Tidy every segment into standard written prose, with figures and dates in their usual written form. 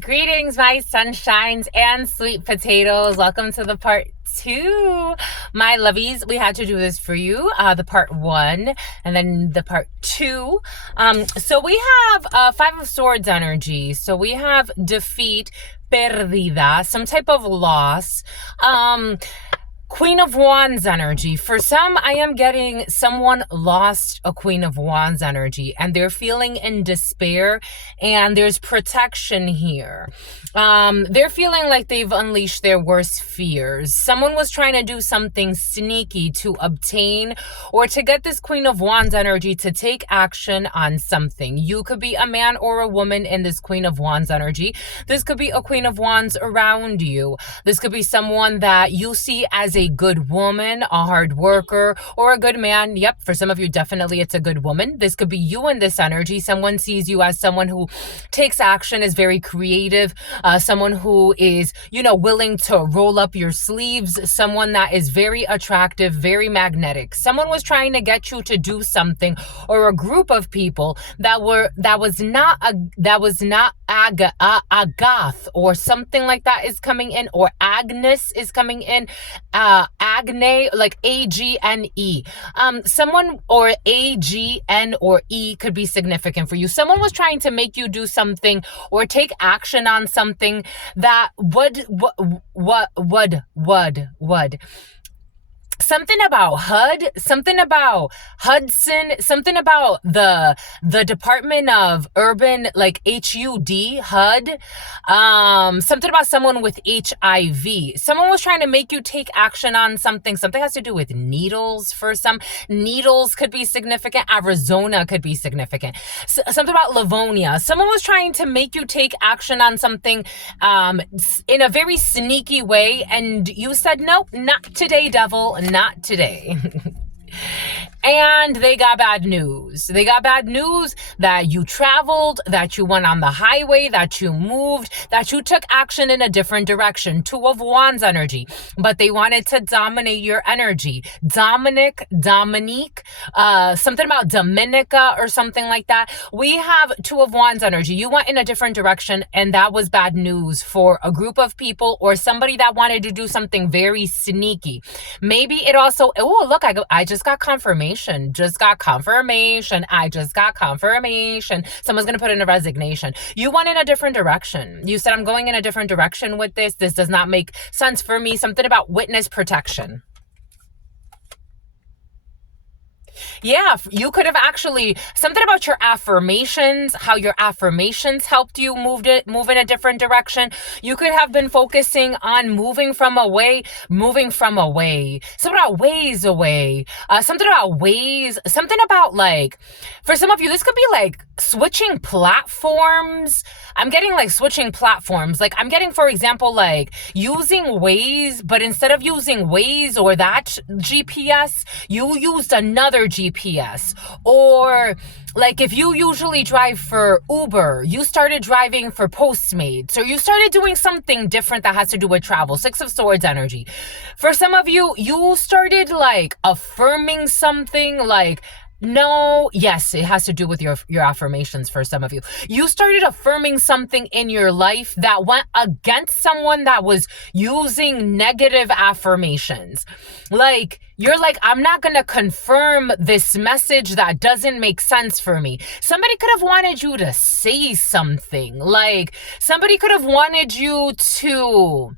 Greetings, my sunshines and sweet potatoes. Welcome to the part two. My lovies, we had to do this for you. The part one and then the part two. So we have Five of Swords energy. So we have defeat, perdida, some type of loss. Queen of Wands energy. For some, I am getting someone lost a Queen of Wands energy and they're feeling in despair and there's protection here. They're feeling like they've unleashed their worst fears. Someone was trying to do something sneaky to obtain or to get this Queen of Wands energy to take action on something. You could be a man or a woman in this Queen of Wands energy. This could be a Queen of Wands around you. This could be someone that you see as a good woman, a hard worker, or a good man. Yep, for some of you, definitely it's a good woman. This could be you in this energy. Someone sees you as someone who takes action, is very creative, someone who is, willing to roll up your sleeves, someone that is very attractive, very magnetic. Someone was trying to get you to do something, or a group of people that was not Agath or something like that is coming in, or Agnes is coming in. Agne, like A-G-N-E. Someone, or A-G-N or E could be significant for you. Someone was trying to make you do something or take action on something that would something about HUD, something about Hudson, something about the Department of Urban, like HUD, HUD, something about someone with HIV. Someone was trying to make you take action on something. Something has to do with needles for some. Needles could be significant. Arizona could be significant. Something about Livonia. Someone was trying to make you take action on something in a very sneaky way, and you said, nope, not today, devil. Not today. And they got bad news. They got bad news that you traveled, that you went on the highway, that you moved, that you took action in a different direction. Two of Wands energy. But they wanted to dominate your energy. Dominique, something about Dominica or something like that. We have Two of Wands energy. You went in a different direction, and that was bad news for a group of people or somebody that wanted to do something very sneaky. Maybe it also, oh, look, I just got confirmation. I just got confirmation. Someone's going to put in a resignation. You went in a different direction. You said, I'm going in a different direction with this. This does not make sense for me. Something about witness protection. Yeah, you could have actually, something about your affirmations, how your affirmations helped you move in a different direction. You could have been focusing on moving from away. Something about ways away. Something about like, for some of you, this could be like switching platforms. I'm getting like switching platforms. Like I'm getting, for example, like using Waze, but instead of using Waze or that GPS, you used another GPS. Or like if you usually drive for Uber, you started driving for Postmates, or you started doing something different that has to do with travel. Six of Swords energy. For some of you, you started like affirming something like, no, yes, it has to do with your affirmations for some of you. You started affirming something in your life that went against someone that was using negative affirmations. Like, you're like, I'm not going to confirm this message that doesn't make sense for me. Somebody could have wanted you to say something. Like, somebody could have wanted you to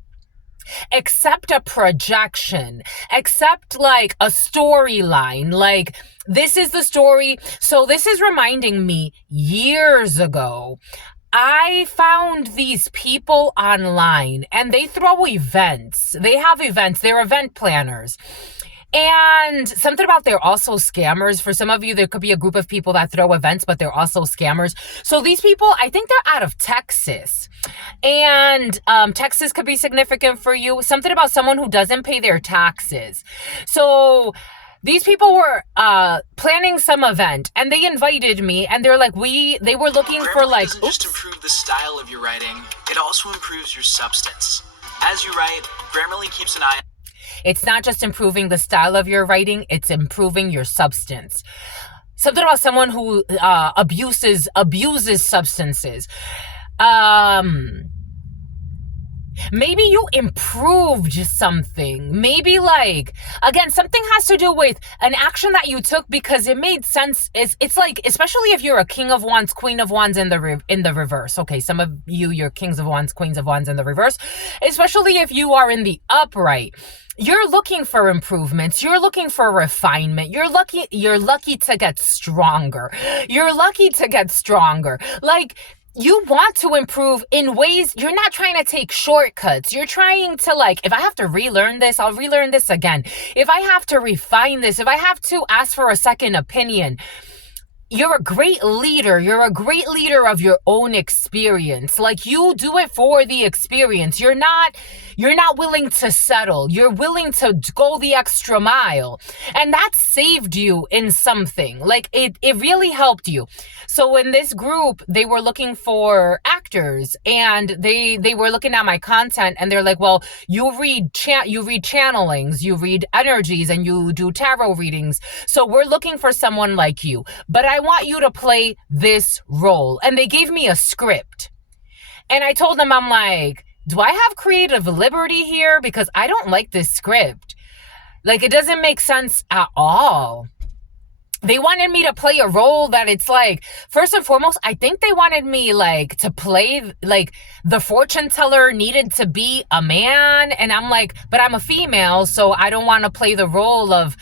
accept a projection, accept like a storyline, like this is the story. So this is reminding me years ago, I found these people online and they throw events. They have events. They're event planners. And something about they're also scammers. For some of you, there could be a group of people that throw events, but they're also scammers. So these people, I think they're out of Texas. And Texas could be significant for you. Something about someone who doesn't pay their taxes. So these people were planning some event and they invited me, and they're like, they were looking for like, doesn't just improve the style of your writing, it also improves your substance. As you write, Grammarly keeps an eye. It's not just improving the style of your writing, it's improving your substance. Something about someone who abuses substances. um maybe you improved something. Maybe like, again, something has to do with an action that you took because it made sense. It's like, especially if you're a king of wands, queen of wands in the reverse. Okay, some of you're kings of wands, queens of wands in the reverse. Especially if you are in the upright. You're looking for improvements. You're looking for refinement. You're lucky to get stronger. You're lucky to get stronger. Like, you want to improve in ways. You're not trying to take shortcuts. You're trying to, like, if I have to relearn this, I'll relearn this again. If I have to refine this, if I have to ask for a second opinion, you're a great leader. You're a great leader of your own experience. Like, you do it for the experience. You're not willing to settle. You're willing to go the extra mile. And that saved you in something. Like, it really helped you. So in this group, they were looking for actors, and they were looking at my content, and they're like, well, you read channelings, you read energies, and you do tarot readings. So we're looking for someone like you. But I want you to play this role. And they gave me a script. And I told them, I'm like, do I have creative liberty here? Because I don't like this script. Like, it doesn't make sense at all. They wanted me to play a role that it's like, first and foremost, I think they wanted me like to play like the fortune teller needed to be a man. And I'm like, but I'm a female, so I don't want to play the role of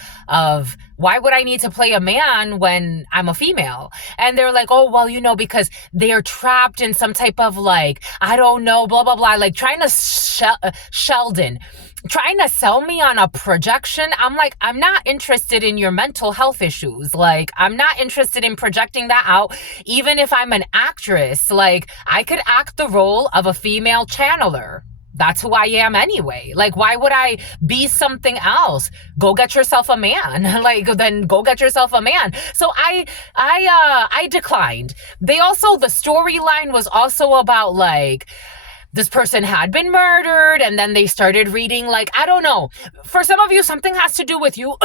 why would I need to play a man when I'm a female? And they're like, oh, well, because they're trapped in some type of like, I don't know, blah, blah, blah, like trying to Sheldon. Trying to sell me on a projection. I'm like, I'm not interested in your mental health issues. Like, I'm not interested in projecting that out. Even if I'm an actress, like, I could act the role of a female channeler. That's who I am anyway. Like, why would I be something else? Go get yourself a man. Like, then go get yourself a man. So I declined. The storyline was also about like, this person had been murdered, and then they started reading, like, I don't know. For some of you, something has to do with you.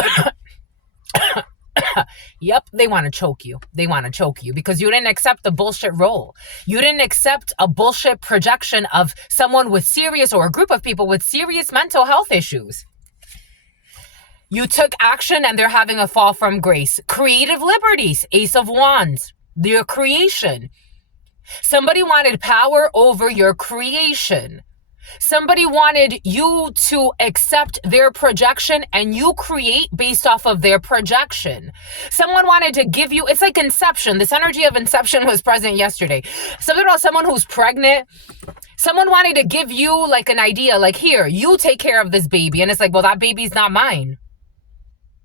Yep, they want to choke you. They want to choke you because you didn't accept the bullshit role. You didn't accept a bullshit projection of someone with serious, or a group of people with serious mental health issues. You took action, and they're having a fall from grace. Creative liberties, Ace of Wands, your creation. Somebody wanted power over your creation. Somebody wanted you to accept their projection and you create based off of their projection. Someone wanted to give you, it's like Inception. This energy of Inception was present yesterday. Something about someone who's pregnant. Someone wanted to give you like an idea, like, here, you take care of this baby. And it's like, well, that baby's not mine.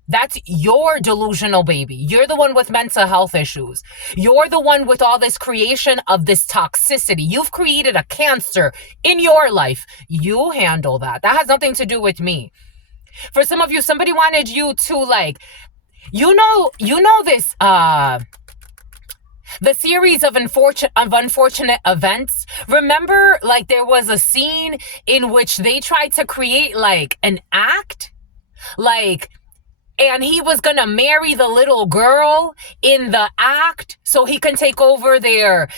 That's your delusional baby. You're the one with mental health issues. You're the one with all this creation of this toxicity. You've created a cancer in your life. You handle that. That has nothing to do with me. For some of you, somebody wanted you to like, this, the series of unfortunate events. Remember, like, there was a scene in which they tried to create like an act, like, and he was going to marry the little girl in the act so he can take over their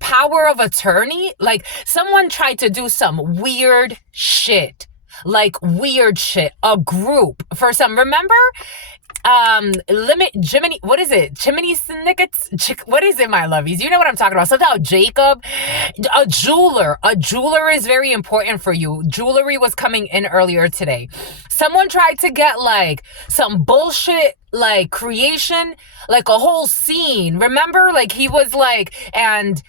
power of attorney. Like, someone tried to do some weird shit. Like, weird shit. A group for some, remember? Jiminy, what is it? Chimney Snickets? What is it, my lovies? You know what I'm talking about. Somehow Jacob, a jeweler is very important for you. Jewelry was coming in earlier today. Someone tried to get like some bullshit, like creation, like a whole scene. Remember, like he was like, and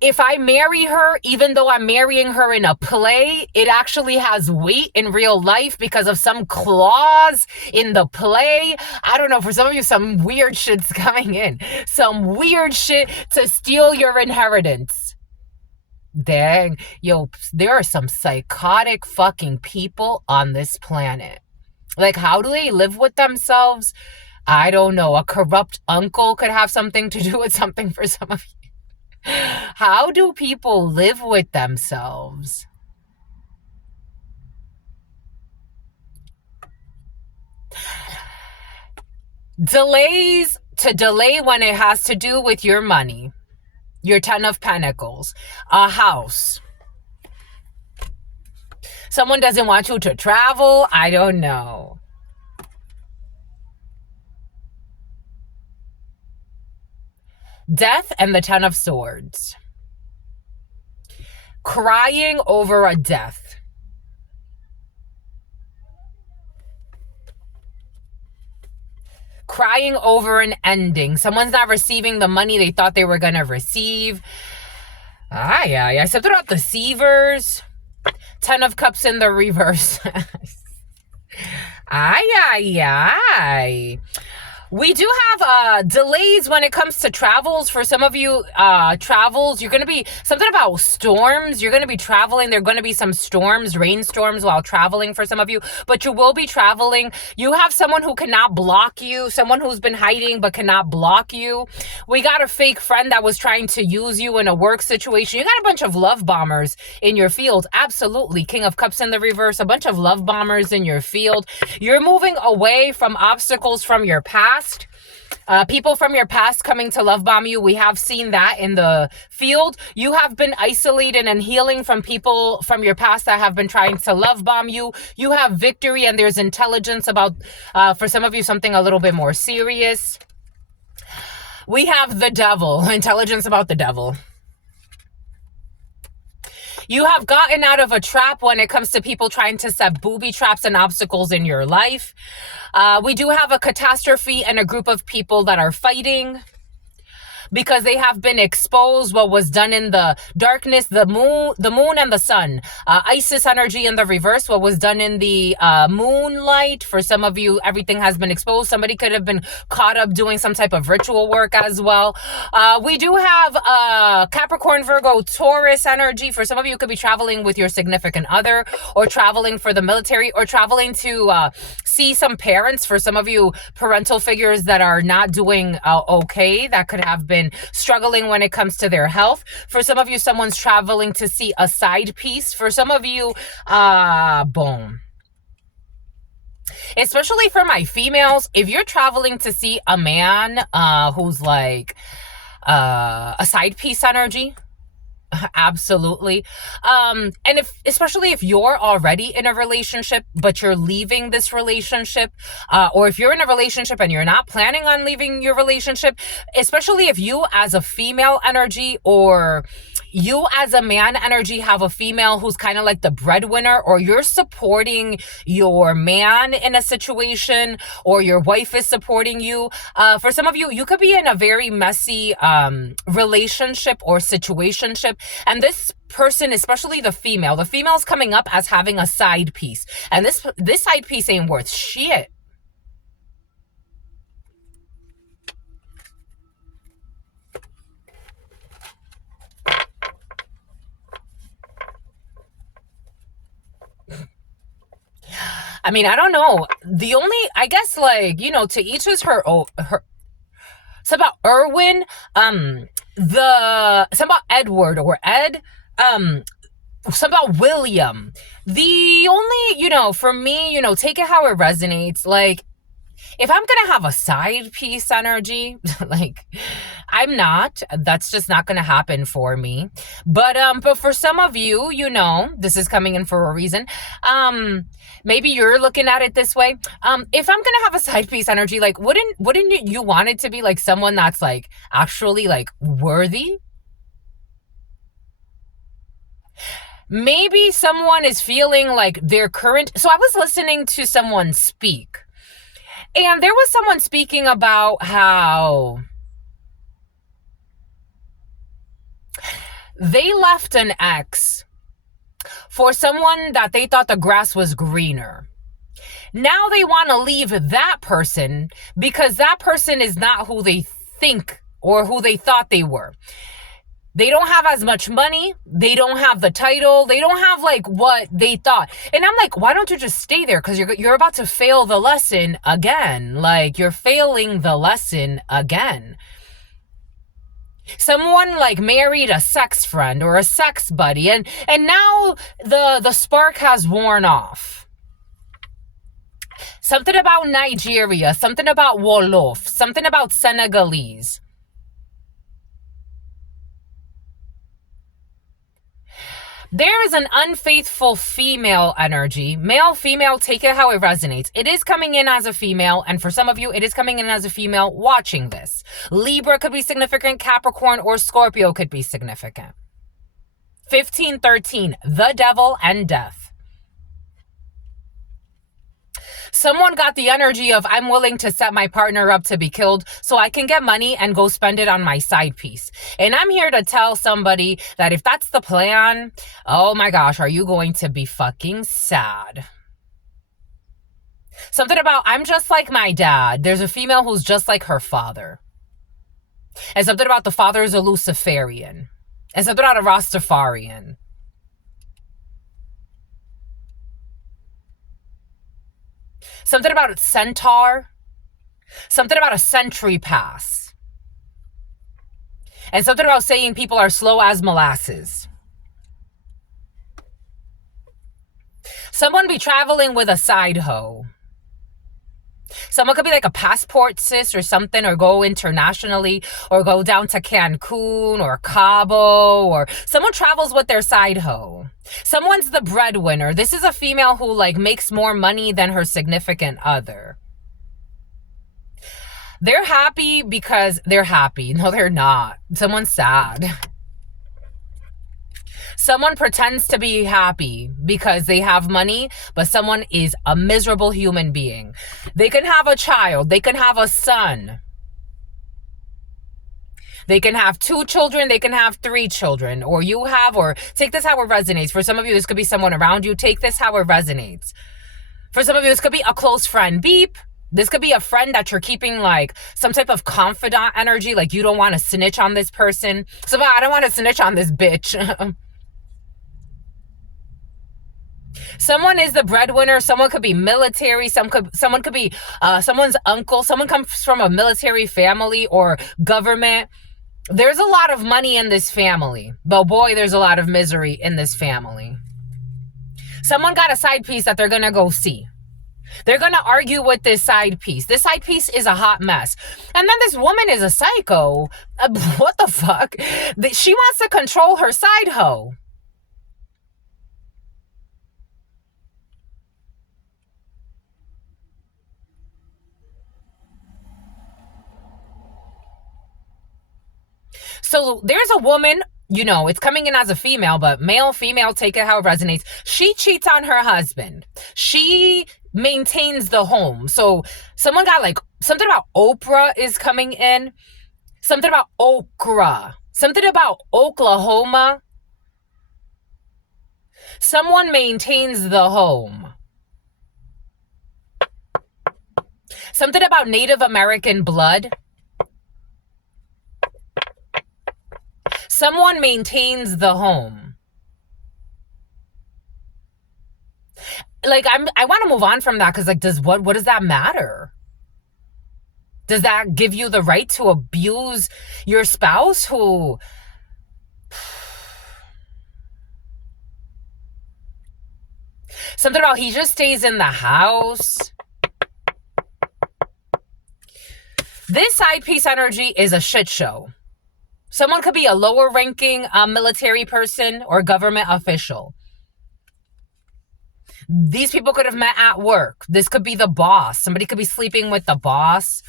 if I marry her, even though I'm marrying her in a play, it actually has weight in real life because of some clause in the play. I don't know, for some of you, some weird shit's coming in. Some weird shit to steal your inheritance. Dang, yo, there are some psychotic fucking people on this planet. Like, how do they live with themselves? I don't know. A corrupt uncle could have something to do with something for some of you. How do people live with themselves? Delay when it has to do with your money. Your Ten of Pentacles. A house. Someone doesn't want you to travel. I don't know. Death and the Ten of Swords. Crying over a death. Crying over an ending. Someone's not receiving the money they thought they were going to receive. I something about deceivers. Ten of Cups in the reverse. We do have delays when it comes to travels. For some of you, travels, you're going to be something about storms. You're going to be traveling. There are going to be some storms, rainstorms while traveling for some of you, but you will be traveling. You have someone who cannot block you, someone who's been hiding but cannot block you. We got a fake friend that was trying to use you in a work situation. You got a bunch of love bombers in your field. Absolutely. King of Cups in the reverse, a bunch of love bombers in your field. You're moving away from obstacles from your past. People from your past coming to love bomb you. We have seen that in the field. You have been isolated and healing from people from your past that have been trying to love bomb you. You have victory, and there's intelligence about, for some of you, something a little bit more serious. We have the devil, intelligence about the devil. You have gotten out of a trap when it comes to people trying to set booby traps and obstacles in your life. We do have a catastrophe and a group of people that are fighting because they have been exposed what was done in the darkness, the moon and the sun. Isis energy in the reverse, what was done in the moonlight. For some of you, everything has been exposed. Somebody could have been caught up doing some type of ritual work as well. We do have Capricorn, Virgo, Taurus energy. For some of you, could be traveling with your significant other, or traveling for the military, or traveling to see some parents. For some of you, parental figures that are not doing okay, that could have been struggling when it comes to their health. For some of you, someone's traveling to see a side piece. For some of you, boom. Especially for my females, if you're traveling to see a man who's like a side piece energy, absolutely. And especially if you're already in a relationship, but you're leaving this relationship, or if you're in a relationship and you're not planning on leaving your relationship, especially if you as a female energy or you as a man energy have a female who's kind of like the breadwinner, or you're supporting your man in a situation, or your wife is supporting you. For some of you, you could be in a very messy relationship or situationship. And this person, especially the female's coming up as having a side piece. And this side piece ain't worth shit. I mean, I don't know. The only, I guess, like, you know, to each is her. It's about Erwin. It's about Edward or Ed. It's about William. The only, you know, for me, you know, take it how it resonates. Like, if I'm gonna have a side piece energy, like, I'm not. That's just not gonna happen for me. But for some of you, you know, this is coming in for a reason. Maybe you're looking at it this way. If I'm gonna have a side piece energy, like, wouldn't you want it to be like someone that's like actually like worthy? Maybe someone is feeling like their current. So I was listening to someone speak. And there was someone speaking about how they left an ex for someone that they thought the grass was greener. Now they want to leave that person because that person is not who they think or who they thought they were. They don't have as much money. They don't have the title. They don't have like what they thought. And I'm like, why don't you just stay there? Because you're about to fail the lesson again. Like, you're failing the lesson again. Someone like married a sex friend or a sex buddy, and now the spark has worn off. Something about Nigeria, something about Wolof, something about Senegalese. There is an unfaithful female energy. Male, female, take it how it resonates. It is coming in as a female, and for some of you, it is coming in as a female watching this. Libra could be significant, Capricorn or Scorpio could be significant. 1513, the devil and death. Someone got the energy of, I'm willing to set my partner up to be killed so I can get money and go spend it on my side piece. And I'm here to tell somebody that if that's the plan, oh my gosh, are you going to be fucking sad? Something about, I'm just like my dad. There's a female who's just like her father. And something about the father is a Luciferian. And something about a Rastafarian. Something about a centaur. Something about a century pass. And something about saying people are slow as molasses. Someone be traveling with a side hoe. Someone could be like a passport sis or something, or go internationally, or go down to Cancun or Cabo, or someone travels with their side hoe. Someone's the breadwinner. This is a female who like makes more money than her significant other. They're happy because they're happy. No, they're not. Someone's sad. Someone pretends to be happy because they have money, but someone is a miserable human being. They can have a child. They can have a son. They can have 2 children. They can have 3 children. Or you have, or take this how it resonates. For some of you, this could be someone around you. Take this how it resonates. For some of you, this could be a close friend. Beep. This could be a friend that you're keeping like some type of confidant energy. Like you don't want to snitch on this person. So I don't want to snitch on this bitch. Someone is the breadwinner. Someone could be military. Someone could be someone's uncle. Someone comes from a military family or government. There's a lot of money in this family, but boy, there's a lot of misery in this family. Someone got a side piece that they're going to go see. They're going to argue with this side piece. This side piece is a hot mess. And then this woman is a psycho. What the fuck? She wants to control her side hoe. So there's a woman, you know, it's coming in as a female, but male, female, take it how it resonates. She cheats on her husband. She maintains the home. So someone got like, something about Oprah is coming in. Something about okra. Something about Oklahoma. Someone maintains the home. Something about Native American blood. Someone maintains the home. Like I want to move on from that because like what does that matter? Does that give you the right to abuse your spouse who something about he just stays in the house? This side piece energy is a shit show. Someone could be a lower ranking military person or government official. These people could have met at work. This could be the boss. Somebody could be sleeping with the boss.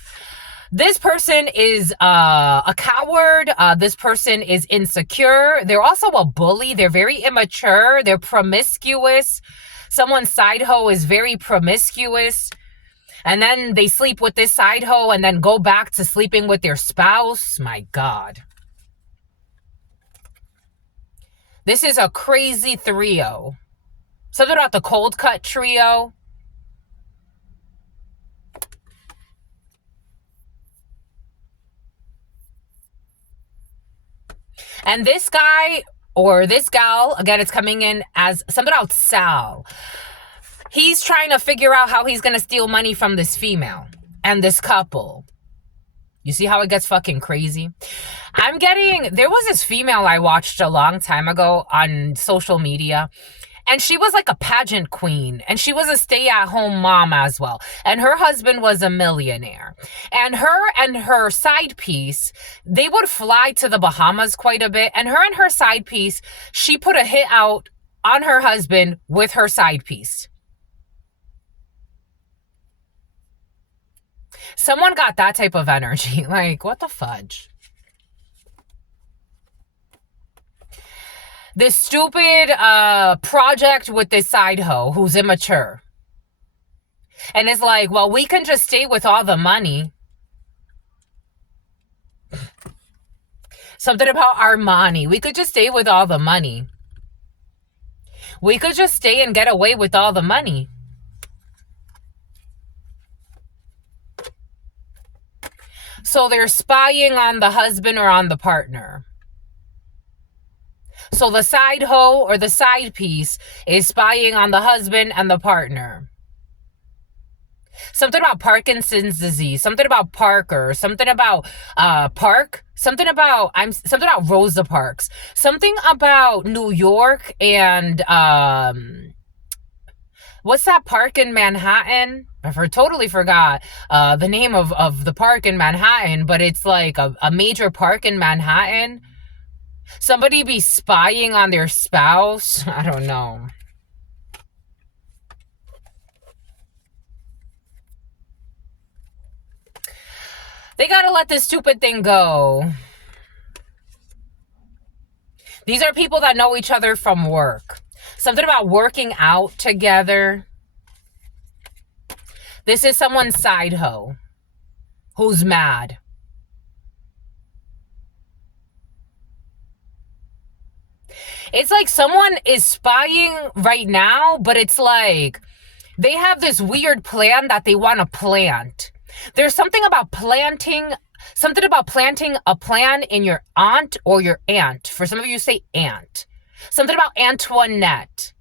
This person is a coward. This person is insecure. They're also a bully. They're very immature. They're promiscuous. Someone's side hoe is very promiscuous. And then they sleep with this side hoe and then go back to sleeping with their spouse. My God. This is a crazy trio. Something about the cold cut trio. And this guy or this gal, again, it's coming in as something about Sal. He's trying to figure out how he's going to steal money from this female and this couple. You see how it gets fucking crazy? There was this female I watched a long time ago on social media, And she was like a pageant queen, and she was a stay-at-home mom as well. And her husband was a millionaire. And her side piece, they would fly to the Bahamas quite a bit. And her side piece, she put a hit out on her husband with her side piece. Someone got that type of energy. Like, what the fudge? This stupid project with this side hoe who's immature. And it's like, well, we can just stay with all the money. Something about Armani. We could just stay with all the money. We could just stay and get away with all the money. So they're spying on the husband or on the partner. So the side hoe or the side piece is spying on the husband and the partner. Something about Parkinson's disease, something about Parker, something about Park, something about Rosa Parks, something about New York and what's that park in Manhattan? I totally forgot the name of the park in Manhattan, but it's like a major park in Manhattan. Somebody be spying on their spouse. I don't know. They gotta let this stupid thing go. These are people that know each other from work. Something about working out together. This is someone's side hoe who's mad. It's like someone is spying right now, but it's like they have this weird plan that they want to plant. There's something about planting a plan in your aunt or your aunt. For some of you say aunt. Something about Antoinette.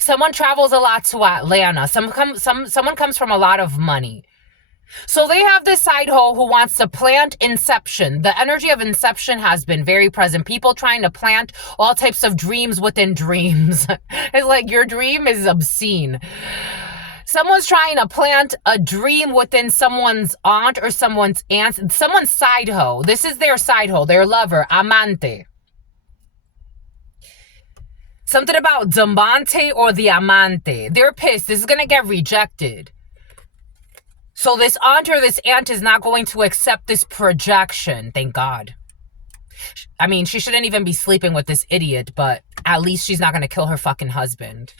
Someone travels a lot to Atlanta. Someone comes from a lot of money. So they have this side hoe who wants to plant inception. The energy of inception has been very present. People trying to plant all types of dreams within dreams. It's like your dream is obscene. Someone's trying to plant a dream within someone's aunt or someone's aunt, someone's side hoe. This is their side hoe, their lover, amante. Something about Diamante or the amante. They're pissed. This is going to get rejected. So this aunt or this aunt is not going to accept this projection. Thank God. I mean, she shouldn't even be sleeping with this idiot, but at least she's not going to kill her fucking husband.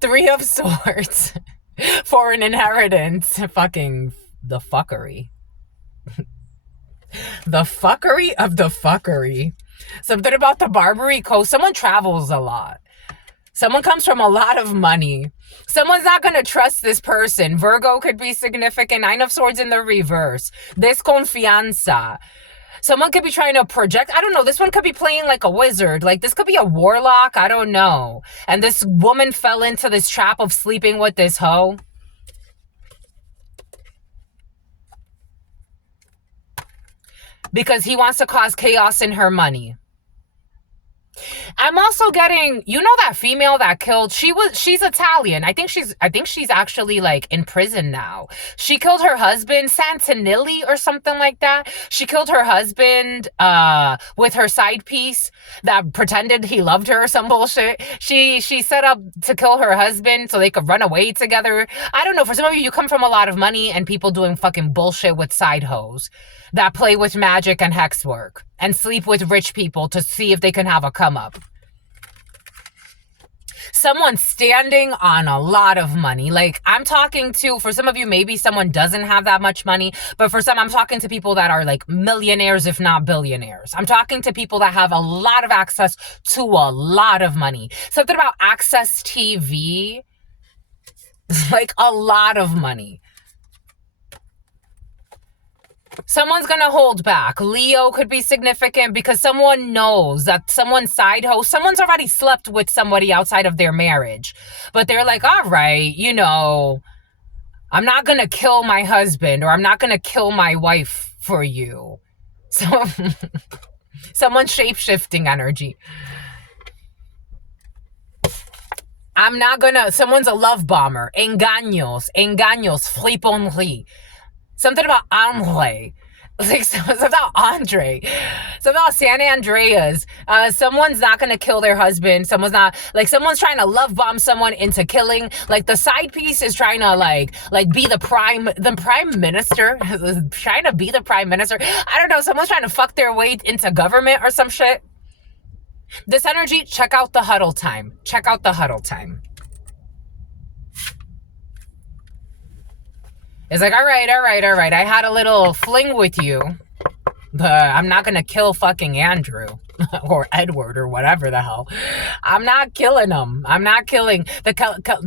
Three of Swords for an inheritance. Fucking the fuckery. The fuckery of the fuckery. Something about the Barbary Coast. Someone travels a lot. Someone comes from a lot of money. Someone's not going to trust this person. Virgo could be significant. Nine of Swords in the reverse. Desconfianza. Someone could be trying to project. I don't know. This one could be playing like a wizard. Like this could be a warlock. I don't know. And this woman fell into this trap of sleeping with this hoe. Because he wants to cause chaos in her money. I'm also getting, you know, that female that killed, she's Italian. I think she's actually like in prison now. She killed her husband, Santinelli or something like that. She killed her husband with her side piece that pretended he loved her or some bullshit. She set up to kill her husband so they could run away together. I don't know. For some of you come from a lot of money and people doing fucking bullshit with side hoes that play with magic and hex work and sleep with rich people to see if they can have a come up. Someone standing on a lot of money. Like I'm talking to, for some of you, maybe someone doesn't have that much money, but for some, I'm talking to people that are like millionaires, if not billionaires. I'm talking to people that have a lot of access to a lot of money. Something about Access TV, like a lot of money. Someone's going to hold back. Leo could be significant because someone knows that someone's side hoe, someone's already slept with somebody outside of their marriage. But they're like, all right, you know, I'm not going to kill my husband or I'm not going to kill my wife for you. So someone's shape-shifting energy. I'm not gonna, someone's a love bomber. Engaños, friponnerie. Something about Andre. Like something about Andre. Something about San Andreas. Someone's not gonna kill their husband. Someone's not, like, someone's trying to love bomb someone into killing. Like the side piece is trying to like be the prime minister. Trying to be the prime minister. I don't know, someone's trying to fuck their way into government or some shit. This energy, check out the huddle time. Check out the huddle time. It's like, all right. I had a little fling with you, but I'm not going to kill fucking Andrew or Edward or whatever the hell. I'm not killing them. I'm not killing the Calvins.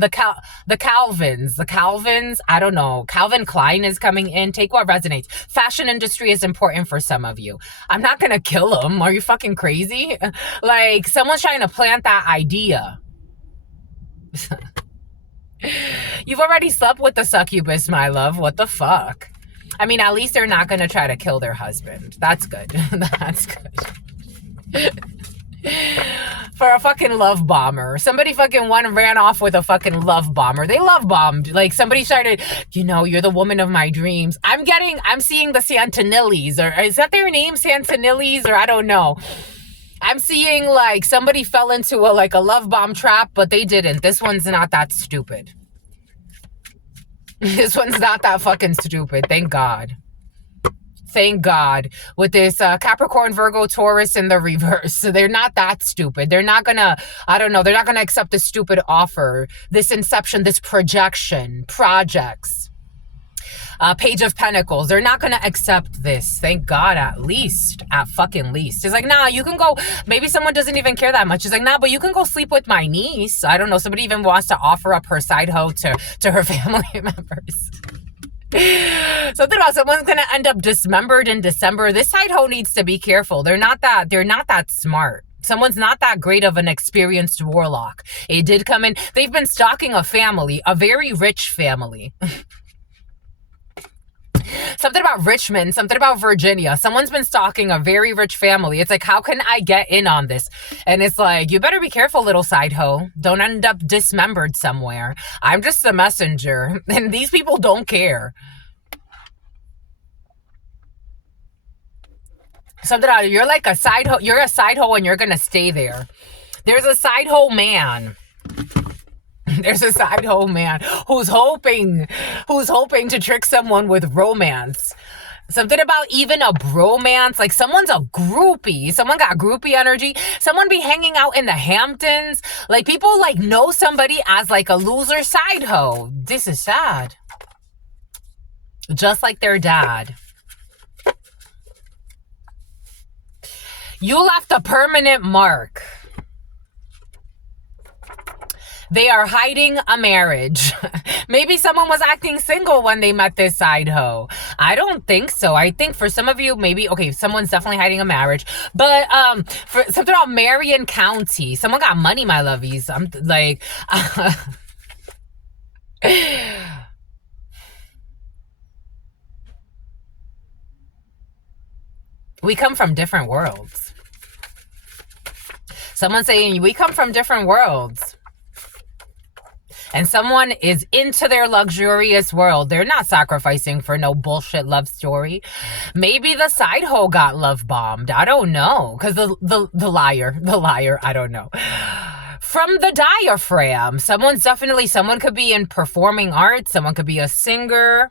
The Calvins, I don't know. Calvin Klein is coming in. Take what resonates. Fashion industry is important for some of you. I'm not going to kill them. Are you fucking crazy? Like, someone's trying to plant that idea. You've already slept with the succubus, my love. What the fuck? I mean, at least they're not going to try to kill their husband. That's good. That's good. For a fucking love bomber. Somebody fucking ran off with a fucking love bomber. They love bombed. Like, somebody started, you're the woman of my dreams. I'm seeing the Santinellis, or is that their name? Santinellis, or I don't know. I'm seeing like somebody fell into a love bomb trap, but they didn't. This one's not that stupid. This one's not that fucking stupid. Thank God. Thank God. With this Capricorn, Virgo, Taurus in the reverse. So they're not that stupid. They're not gonna, I don't know, they're not gonna accept this stupid offer, this inception, this projection, projects. Page of Pentacles. They're not going to accept this. Thank God, at fucking least. It's like, nah, you can go. Maybe someone doesn't even care that much. It's like, nah, but you can go sleep with my niece. I don't know. Somebody even wants to offer up her side hoe to her family members. Something about someone's going to end up dismembered in December. This side hoe needs to be careful. They're not that smart. Someone's not that great of an experienced warlock. It did come in. They've been stalking a family, a very rich family. Something about Richmond, something about Virginia. Someone's been stalking a very rich family. It's like, how can I get in on this? And it's like, you better be careful, little side hoe. Don't end up dismembered somewhere. I'm just the messenger. And these people don't care. Something about, you're like a side hoe. You're a side hoe and you're going to stay there. There's a side hoe man. There's a side hoe man who's hoping to trick someone with romance. Something about even a bromance, like someone's a groupie. Someone got groupie energy. Someone be hanging out in the Hamptons. Like, people like know somebody as like a loser side hoe. This is sad. Just like their dad. You left a permanent mark. They are hiding a marriage. Maybe someone was acting single when they met this side hoe. I don't think so. I think for some of you, maybe, okay, someone's definitely hiding a marriage. But for something about Marion County, someone got money, my lovies. I'm like, we come from different worlds. Someone's saying we come from different worlds. And someone is into their luxurious world. They're not sacrificing for no bullshit love story. Maybe the side hoe got love bombed. I don't know. Because the liar, I don't know. From the diaphragm. Someone could be in performing arts. Someone could be a singer.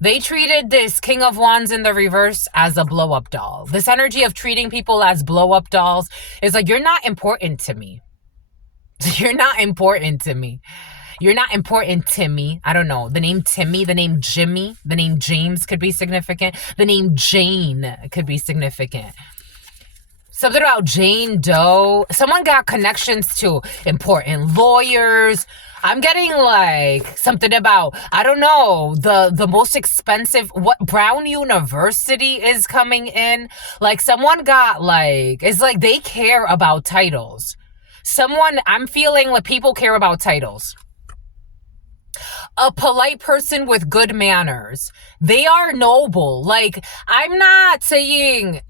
They treated this King of Wands in the reverse as a blow-up doll. This energy of treating people as blow-up dolls is like, you're not important to me. You're not important to me. You're not important to me. I don't know. The name Timmy, the name Jimmy, the name James could be significant. The name Jane could be significant. Something about Jane Doe. Someone got connections to important lawyers. I'm getting like something about, I don't know, the most expensive, what Brown University is coming in. Like, someone got like, it's like they care about titles. I'm feeling like people care about titles. A polite person with good manners. They are noble. Like, I'm not saying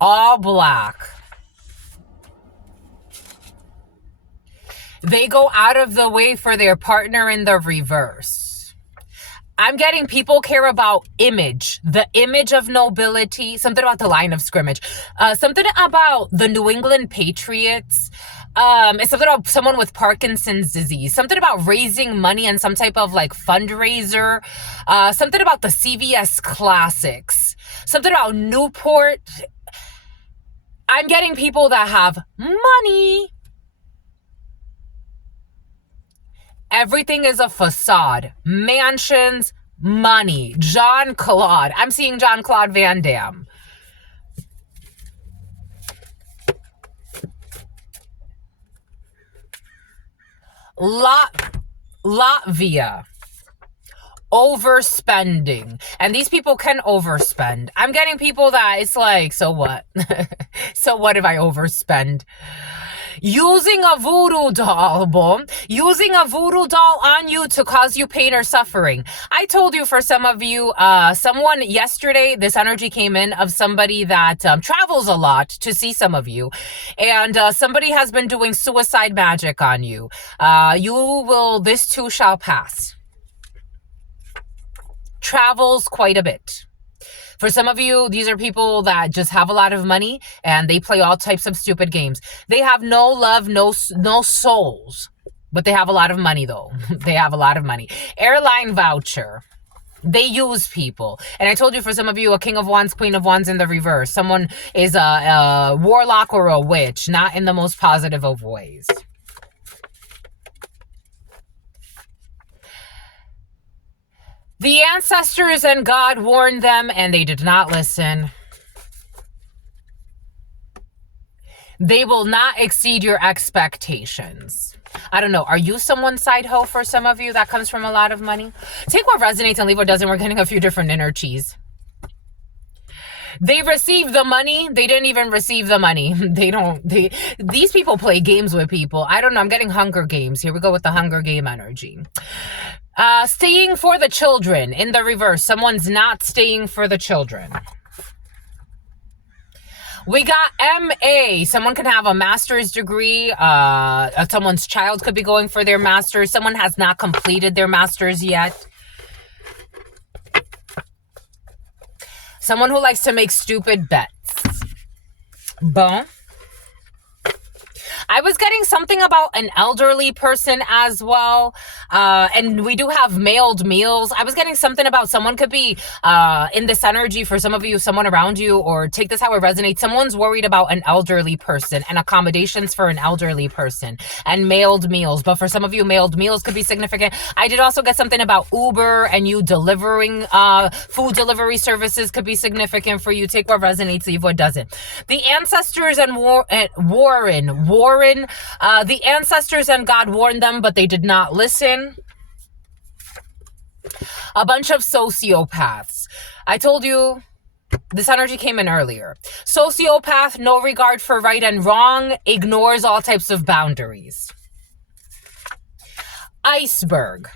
all black. They go out of the way for their partner in the reverse. I'm getting people care about image, the image of nobility, something about the line of scrimmage, something about the New England Patriots. It's something about someone with Parkinson's disease, something about raising money and some type of like fundraiser, something about the CVS classics, something about Newport. I'm getting people that have money. Everything is a facade. Mansions, money. John Claude. I'm seeing John Claude Van Damme. Latvia. Overspending. And these people can overspend. I'm getting people that it's like, so what? So what if I overspend? Using a voodoo doll, using a voodoo doll on you to cause you pain or suffering. I told you for some of you, someone yesterday, this energy came in of somebody that travels a lot to see some of you. And somebody has been doing suicide magic on you. This too shall pass. Travels quite a bit. For some of you, these are people that just have a lot of money and they play all types of stupid games. They have no love, no souls, but they have a lot of money though. They have a lot of money. Airline voucher. They use people. And I told you for some of you, a King of Wands, Queen of Wands in the reverse. Someone is a warlock or a witch, not in the most positive of ways. The ancestors and God warned them and they did not listen. They will not exceed your expectations. I don't know. Are you someone's side hoe for some of you that comes from a lot of money? Take what resonates and leave what doesn't. We're getting a few different energies. They received the money. They didn't even receive the money. These people play games with people. I don't know. I'm getting Hunger Games. Here we go with the Hunger Game energy. Staying for the children in the reverse. Someone's not staying for the children. We got MA. Someone can have a master's degree. Someone's child could be going for their master's. Someone has not completed their master's yet. Someone who likes to make stupid bets. Bon. I was getting something about an elderly person as well. And we do have mailed meals. I was getting something about someone could be in this energy for some of you, someone around you, or take this how it resonates. Someone's worried about an elderly person and accommodations for an elderly person and mailed meals. But for some of you, mailed meals could be significant. I did also get something about Uber and you delivering food delivery services could be significant for you. Take what resonates, leave what doesn't. The ancestors and Warren, the ancestors and God warned them, but they did not listen. A bunch of sociopaths. I told you this energy came in earlier. Sociopath, no regard for right and wrong, ignores all types of boundaries. Iceberg.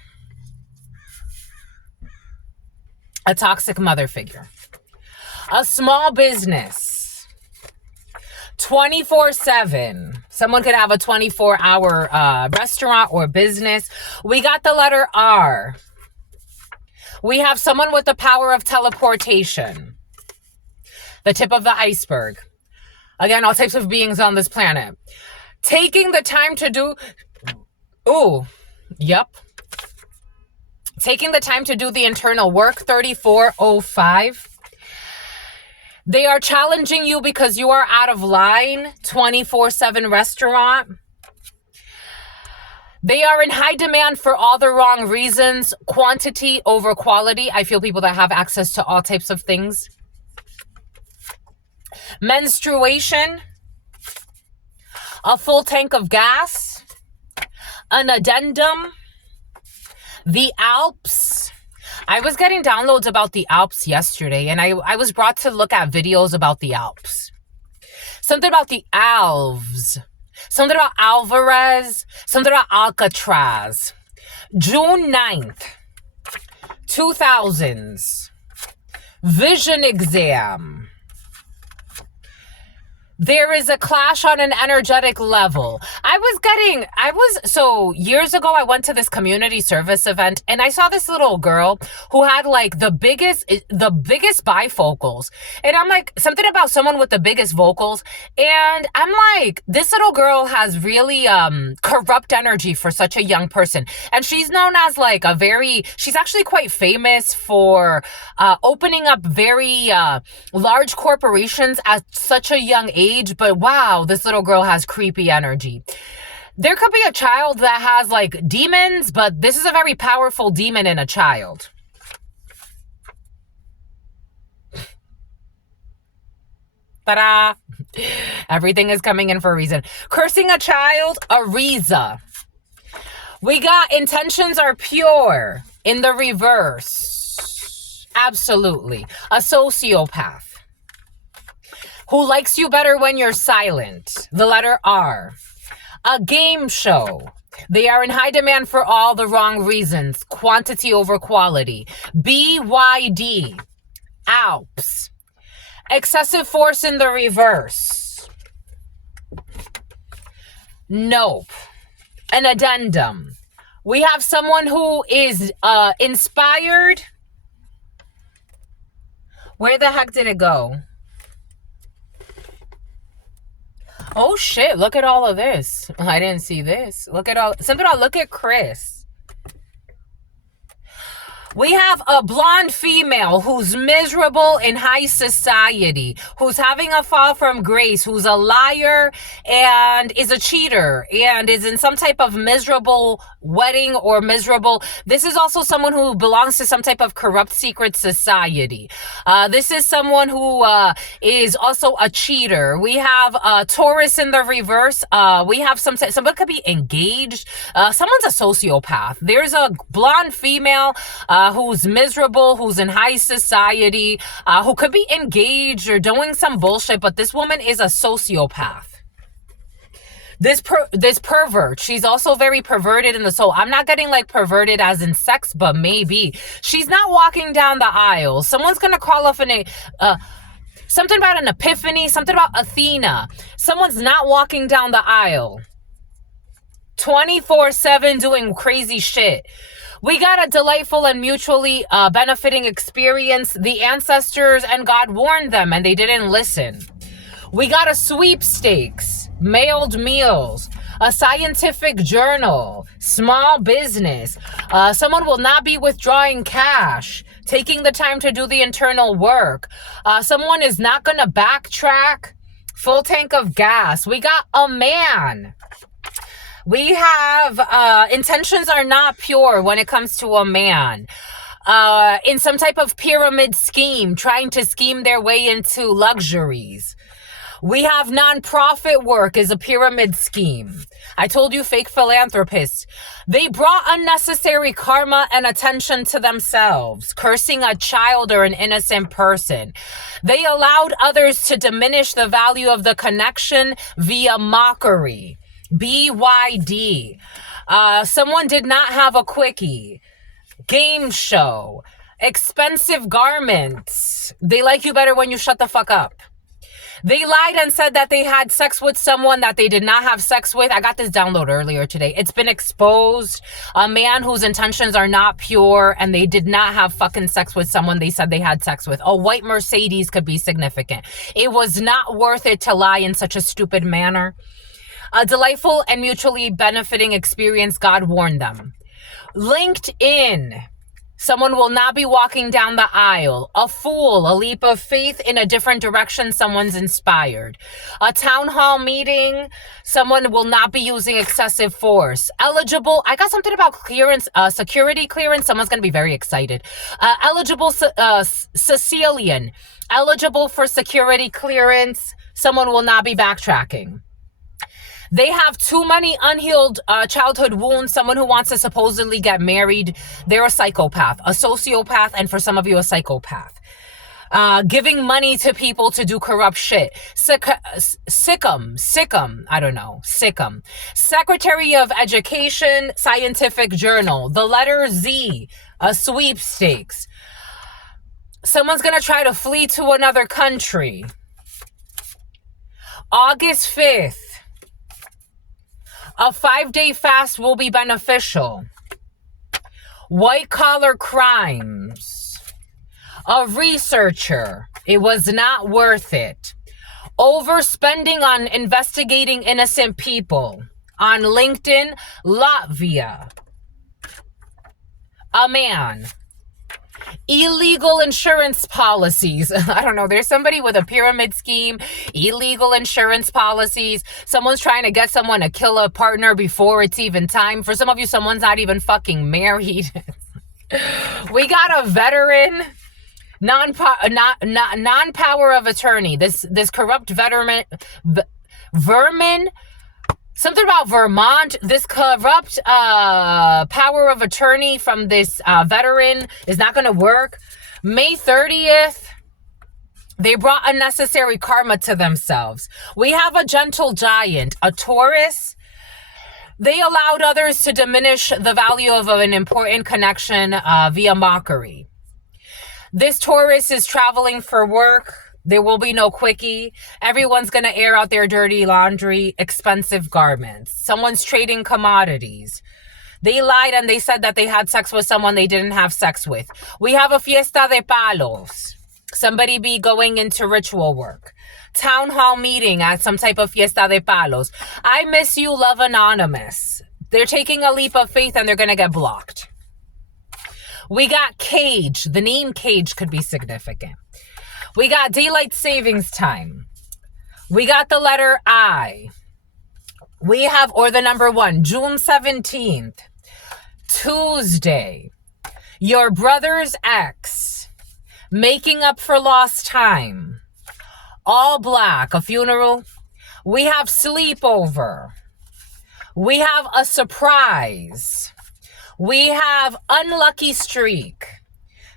A toxic mother figure. A small business. 24/7. Someone could have a 24-hour restaurant or business. We got the letter R. We have someone with the power of teleportation. The tip of the iceberg. Again, all types of beings on this planet. Taking the time to do... Ooh, yep. Taking the time to do the internal work, 3405. They are challenging you because you are out of line, 24/7 restaurant. They are in high demand for all the wrong reasons, quantity over quality. I feel people that have access to all types of things. Menstruation, a full tank of gas, an addendum, the Alps. I was getting downloads about the Alps yesterday, and I was brought to look at videos about the Alps. Something about the Alves. Something about Alvarez. Something about Alcatraz. June 9th, 2000s. Vision exam. There is a clash on an energetic level. So years ago, I went to this community service event and I saw this little girl who had like the biggest bifocals. And I'm like, something about someone with the biggest vocals. And I'm like, this little girl has really corrupt energy for such a young person. And she's known as like she's actually quite famous for opening up very large corporations at such a young age. But wow, this little girl has creepy energy. There could be a child that has like demons, but this is a very powerful demon in a child. Ta-da! Everything is coming in for a reason. Cursing a child, Ariza. We got intentions are pure in the reverse. Absolutely. A sociopath. Who likes you better when you're silent? The letter R. A game show. They are in high demand for all the wrong reasons. Quantity over quality. BYD. Alps. Excessive force in the reverse. Nope. An addendum. We have someone who is inspired. Where the heck did it go? Oh shit, look at all of this. I didn't see this. Look at Chris. We have a blonde female who's miserable in high society, who's having a fall from grace, who's a liar and is a cheater and is in some type of miserable wedding or miserable. This is also someone who belongs to some type of corrupt secret society. This is someone who is also a cheater. We have Taurus in the reverse. We have someone could be engaged. Someone's a sociopath. There's a blonde female who's miserable, who's in high society, who could be engaged or doing some bullshit, but this woman is a sociopath. This pervert, she's also very perverted in the soul. I'm not getting like perverted as in sex, but maybe. She's not walking down the aisle. Someone's gonna call off something about an epiphany, something about Athena. Someone's not walking down the aisle 24/7 doing crazy shit. We got a delightful and mutually benefiting experience. The ancestors and God warned them and they didn't listen. We got a sweepstakes, mailed meals, a scientific journal, small business. Someone will not be withdrawing cash, taking the time to do the internal work. Someone is not going to backtrack. Full tank of gas. We got a man. We have intentions are not pure when it comes to a man. In some type of pyramid scheme, trying to scheme their way into luxuries. We have nonprofit work as a pyramid scheme. I told you, fake philanthropists. They brought unnecessary karma and attention to themselves, cursing a child or an innocent person. They allowed others to diminish the value of the connection via mockery. BYD. Someone did not have a quickie. Game show. Expensive garments. They like you better when you shut the fuck up. They lied and said that they had sex with someone that they did not have sex with. I got this download earlier today. It's been exposed. A man whose intentions are not pure and they did not have fucking sex with someone they said they had sex with. A white Mercedes could be significant. It was not worth it to lie in such a stupid manner. A delightful and mutually benefiting experience, God warned them. LinkedIn. Someone will not be walking down the aisle. A fool, a leap of faith in a different direction. Someone's inspired. A town hall meeting. Someone will not be using excessive force. Eligible. I got something about clearance, security clearance. Someone's going to be very excited. Eligible, Sicilian. Eligible for security clearance. Someone will not be backtracking. They have too many unhealed childhood wounds. Someone who wants to supposedly get married. They're a psychopath, a sociopath, and for some of you, a psychopath. Giving money to people to do corrupt shit. Sikkim, I don't know, Sikkim. Secretary of Education, Scientific Journal. The letter Z, a sweepstakes. Someone's gonna try to flee to another country. August 5th, a 5-day fast will be beneficial. White collar crimes. A researcher. It was not worth it. Overspending on investigating innocent people. On LinkedIn, Latvia. A man. Illegal insurance policies. I don't know. There's somebody with a pyramid scheme. Illegal insurance policies. Someone's trying to get someone to kill a partner before it's even time. For some of you, someone's not even fucking married. We got a veteran. Non-power of attorney. This corrupt vermin. Something about Vermont. This corrupt power of attorney from this veteran is not going to work. May 30th, they brought unnecessary karma to themselves. We have a gentle giant, a Taurus. They allowed others to diminish the value of an important connection via mockery. This Taurus is traveling for work. There will be no quickie. Everyone's going to air out their dirty laundry, expensive garments. Someone's trading commodities. They lied and they said that they had sex with someone they didn't have sex with. We have a fiesta de palos. Somebody be going into ritual work. Town hall meeting at some type of fiesta de palos. I miss you, love anonymous. They're taking a leap of faith and they're going to get blocked. We got Cage. The name Cage could be significant. We got daylight savings time. We got the letter I. We have, or the number 1, June 17th, Tuesday. Your brother's ex. Making up for lost time. All black, a funeral. We have sleepover. We have a surprise. We have unlucky streak.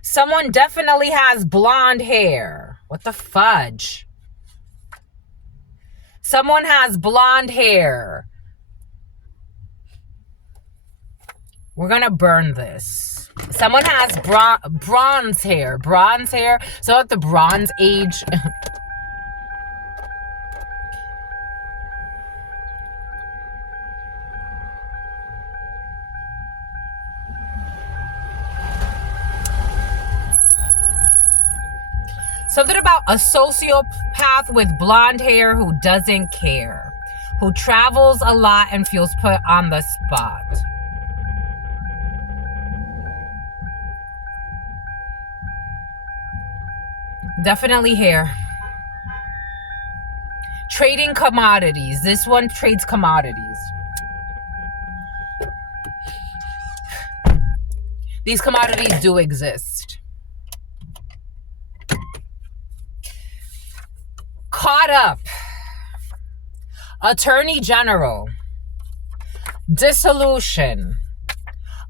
Someone definitely has blonde hair. What the fudge? Someone has blonde hair. We're going to burn this. Someone has bronze hair. Bronze hair. So at the Bronze Age. Something about a sociopath with blonde hair who doesn't care. Who travels a lot and feels put on the spot. Definitely hair. Trading commodities. This one trades commodities. These commodities do exist. Caught up. Attorney General. Dissolution.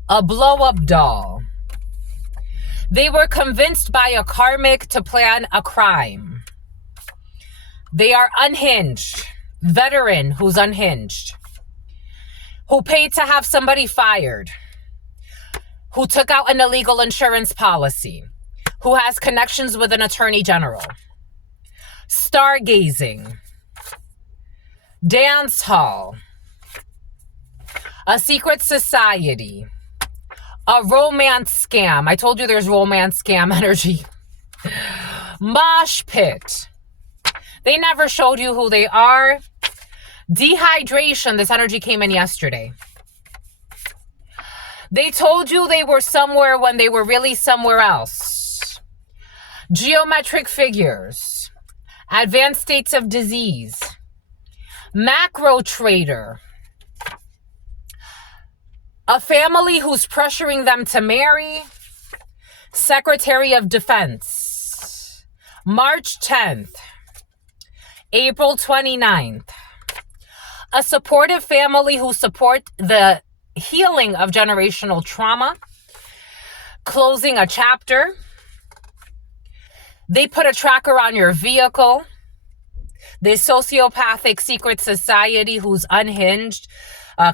A blow-up doll. They were convinced by a karmic to plan a crime. They are unhinged. Veteran who's unhinged. Who paid to have somebody fired. Who took out an illegal insurance policy. Who has connections with an attorney general. Stargazing. Dance hall. A secret society. A romance scam. I told you there's romance scam energy. Mosh pit. They never showed you who they are. Dehydration. This energy came in yesterday. They told you they were somewhere when they were really somewhere else. Geometric figures. Advanced states of disease. Macro trader. A family who's pressuring them to marry. Secretary of Defense. March 10th. April 29th. A supportive family who support the healing of generational trauma. Closing a chapter. They put a tracker on your vehicle. This sociopathic secret society who's unhinged,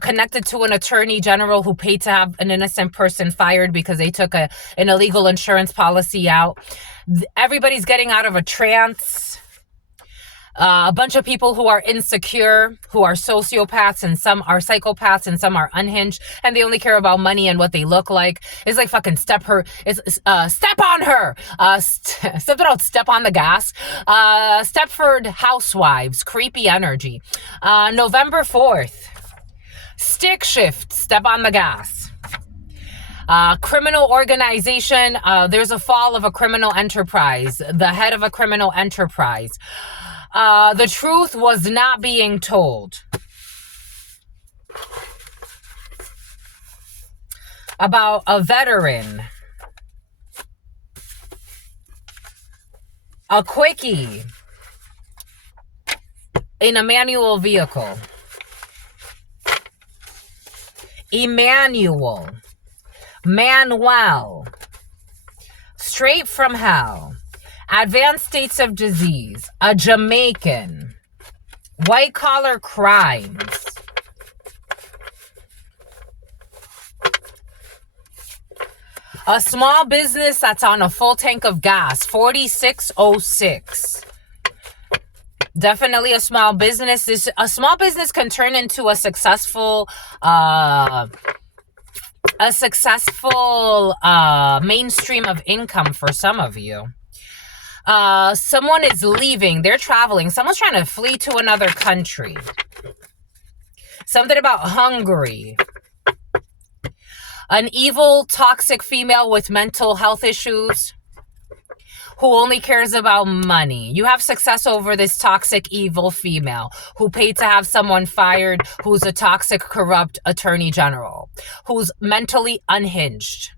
connected to an attorney general who paid to have an innocent person fired because they took an illegal insurance policy out. Everybody's getting out of a trance. A bunch of people who are insecure, who are sociopaths, and some are psychopaths, and some are unhinged, and they only care about money and what they look like. It's like fucking step on her. Something about step on the gas. Stepford Housewives, creepy energy. November 4th, stick shift, step on the gas. Criminal organization, there's a fall of a criminal enterprise, the head of a criminal enterprise. The truth was not being told about a veteran, a quickie in a manual vehicle. Manuel, straight from hell. Advanced states of disease, a Jamaican, white collar crimes, a small business that's on a full tank of gas, 4606. Definitely a small business. A small business can turn into a successful mainstream of income for some of you. Someone is leaving. They're traveling. Someone's trying to flee to another country. Something about Hungary. An evil, toxic female with mental health issues who only cares about money. You have success over this toxic, evil female who paid to have someone fired, who's a toxic, corrupt attorney general, who's mentally unhinged.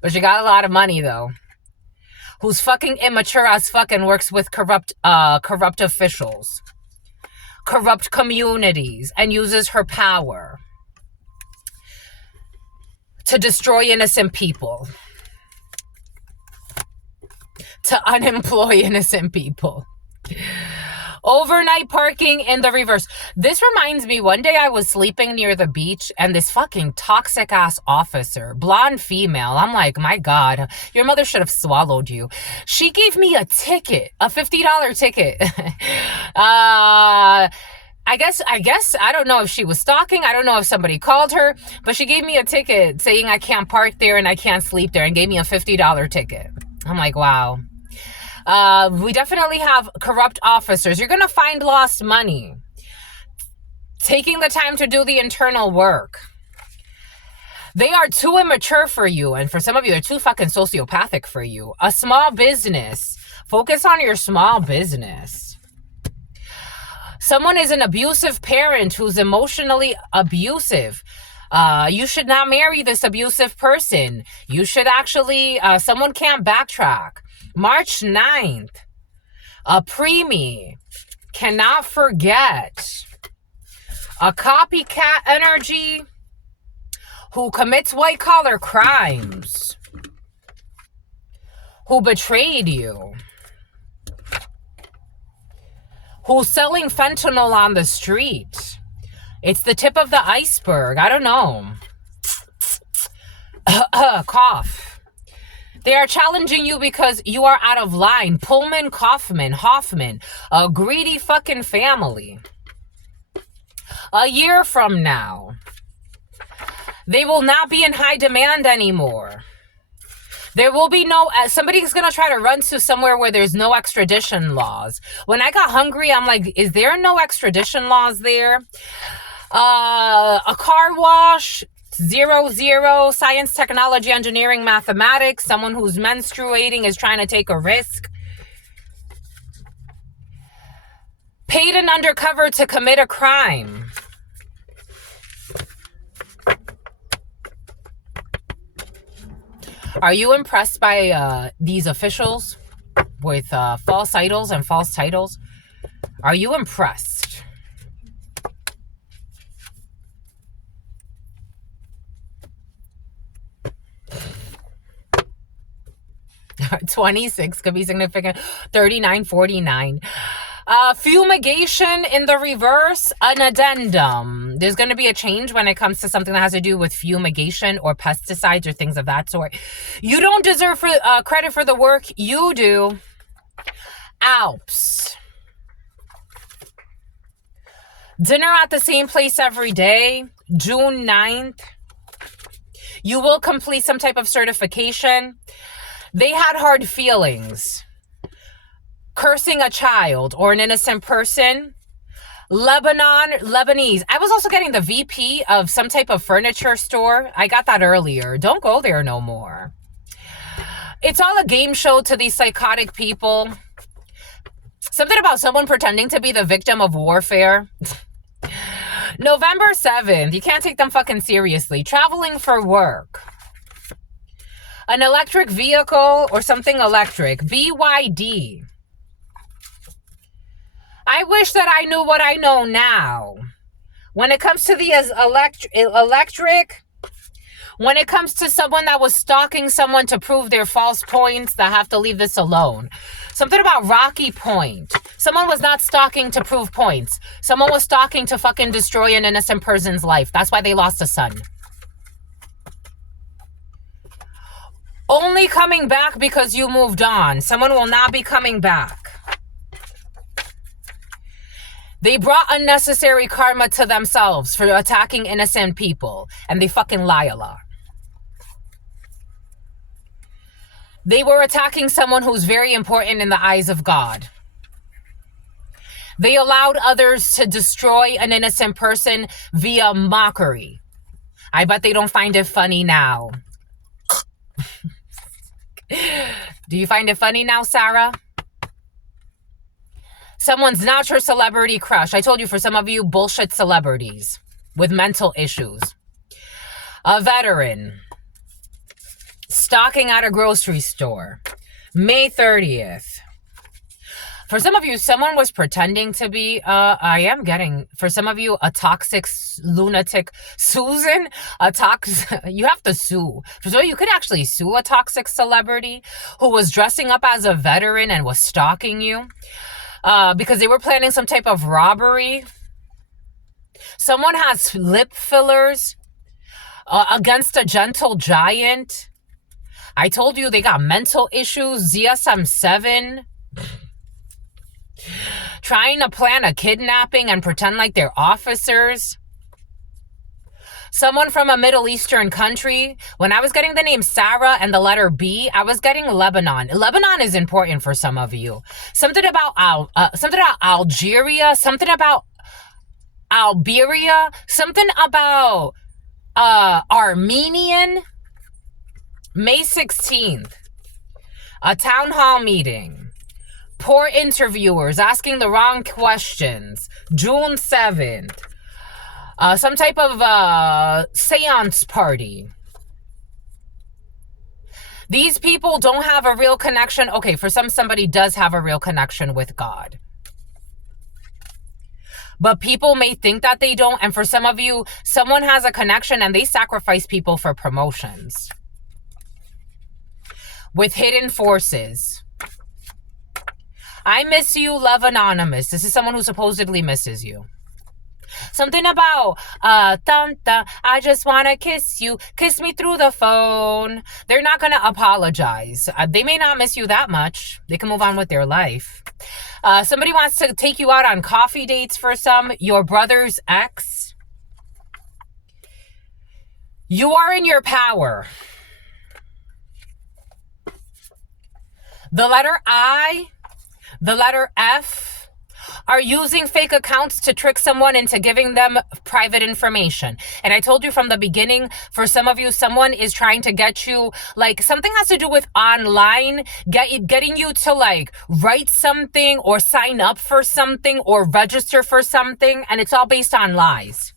But she got a lot of money, though. Who's fucking immature as fuck and works with corrupt officials, corrupt communities, and uses her power to destroy innocent people, to unemploy innocent people. Overnight parking in the reverse. This reminds me, one day I was sleeping near the beach and this fucking toxic ass officer, blonde female, I'm like, my God, your mother should have swallowed you. She gave me a ticket, a $50 ticket. I guess, I don't know if she was stalking. I don't know if somebody called her, but she gave me a ticket saying I can't park there and I can't sleep there and gave me a $50 ticket. I'm like, wow. We definitely have corrupt officers. You're going to find lost money. Taking the time to do the internal work. They are too immature for you. And for some of you, they're too fucking sociopathic for you. A small business. Focus on your small business. Someone is an abusive parent who's emotionally abusive. You should not marry this abusive person. You should actually, someone can't backtrack. March 9th, a preemie, cannot forget. A copycat energy who commits white collar crimes, who betrayed you, who's selling fentanyl on the street. It's the tip of the iceberg. I don't know. Cough. They are challenging you because you are out of line. Pullman, Hoffman, a greedy fucking family. A year from now, they will not be in high demand anymore. There will be no, somebody's going to try to run to somewhere where there's no extradition laws. When I got hungry, I'm like, is there no extradition laws there? A car wash, 00, science, technology, engineering, mathematics. Someone who's menstruating is trying to take a risk. Paid an undercover to commit a crime. Are you impressed by these officials with false idols and false titles? Are you impressed? 26 could be significant. 39, 49. Fumigation in the reverse, an addendum. There's going to be a change when it comes to something that has to do with fumigation or pesticides or things of that sort. You don't deserve credit for the work you do. Alps. Dinner at the same place every day, June 9th. You will complete some type of certification. They had hard feelings. Cursing a child or an innocent person. Lebanese. I was also getting the VP of some type of furniture store. I got that earlier. Don't go there no more. It's all a game show to these psychotic people. Something about someone pretending to be the victim of warfare. November 7th. You can't take them fucking seriously. Traveling for work. An electric vehicle or something electric. BYD. I wish that I knew what I know now. When it comes to the electric, when it comes to someone that was stalking someone to prove their false points, that have to leave this alone. Something about Rocky Point. Someone was not stalking to prove points. Someone was stalking to fucking destroy an innocent person's life. That's why they lost a son. Only coming back because you moved on. Someone will not be coming back. They brought unnecessary karma to themselves for attacking innocent people. And they fucking lie a lot. They were attacking someone who's very important in the eyes of God. They allowed others to destroy an innocent person via mockery. I bet they don't find it funny now. Do you find it funny now, Sarah? Someone's not your celebrity crush. I told you, for some of you, bullshit celebrities with mental issues. A veteran. Stalking at a grocery store. May 30th. For some of you, someone was pretending to be, I am getting, for some of you, a toxic lunatic. Susan, you have to sue. For some of you, could actually sue a toxic celebrity who was dressing up as a veteran and was stalking you. Because they were planning some type of robbery. Someone has lip fillers against a gentle giant. I told you they got mental issues. ZSM7. Trying to plan a kidnapping and pretend like they're officers. Someone from a Middle Eastern country. When I was getting the name Sarah and the letter B, I was getting Lebanon. Lebanon is important for some of you. Something about Algeria. Something about Alberia. Something about Armenian. May 16th. A town hall meeting. Poor interviewers asking the wrong questions. June 7th. Some type of seance party. These people don't have a real connection. Okay, for somebody does have a real connection with God. But people may think that they don't. And for some of you, someone has a connection and they sacrifice people for promotions. With hidden forces. I miss you, love anonymous. This is someone who supposedly misses you. Something about, I just want to kiss you. Kiss me through the phone. They're not going to apologize. They may not miss you that much. They can move on with their life. Somebody wants to take you out on coffee dates for some. Your brother's ex. You are in your power. The letter I, the letter F, are using fake accounts to trick someone into giving them private information. And I told you from the beginning, for some of you, someone is trying to get you, like, something has to do with online, getting you to, like, write something or sign up for something or register for something. And it's all based on lies.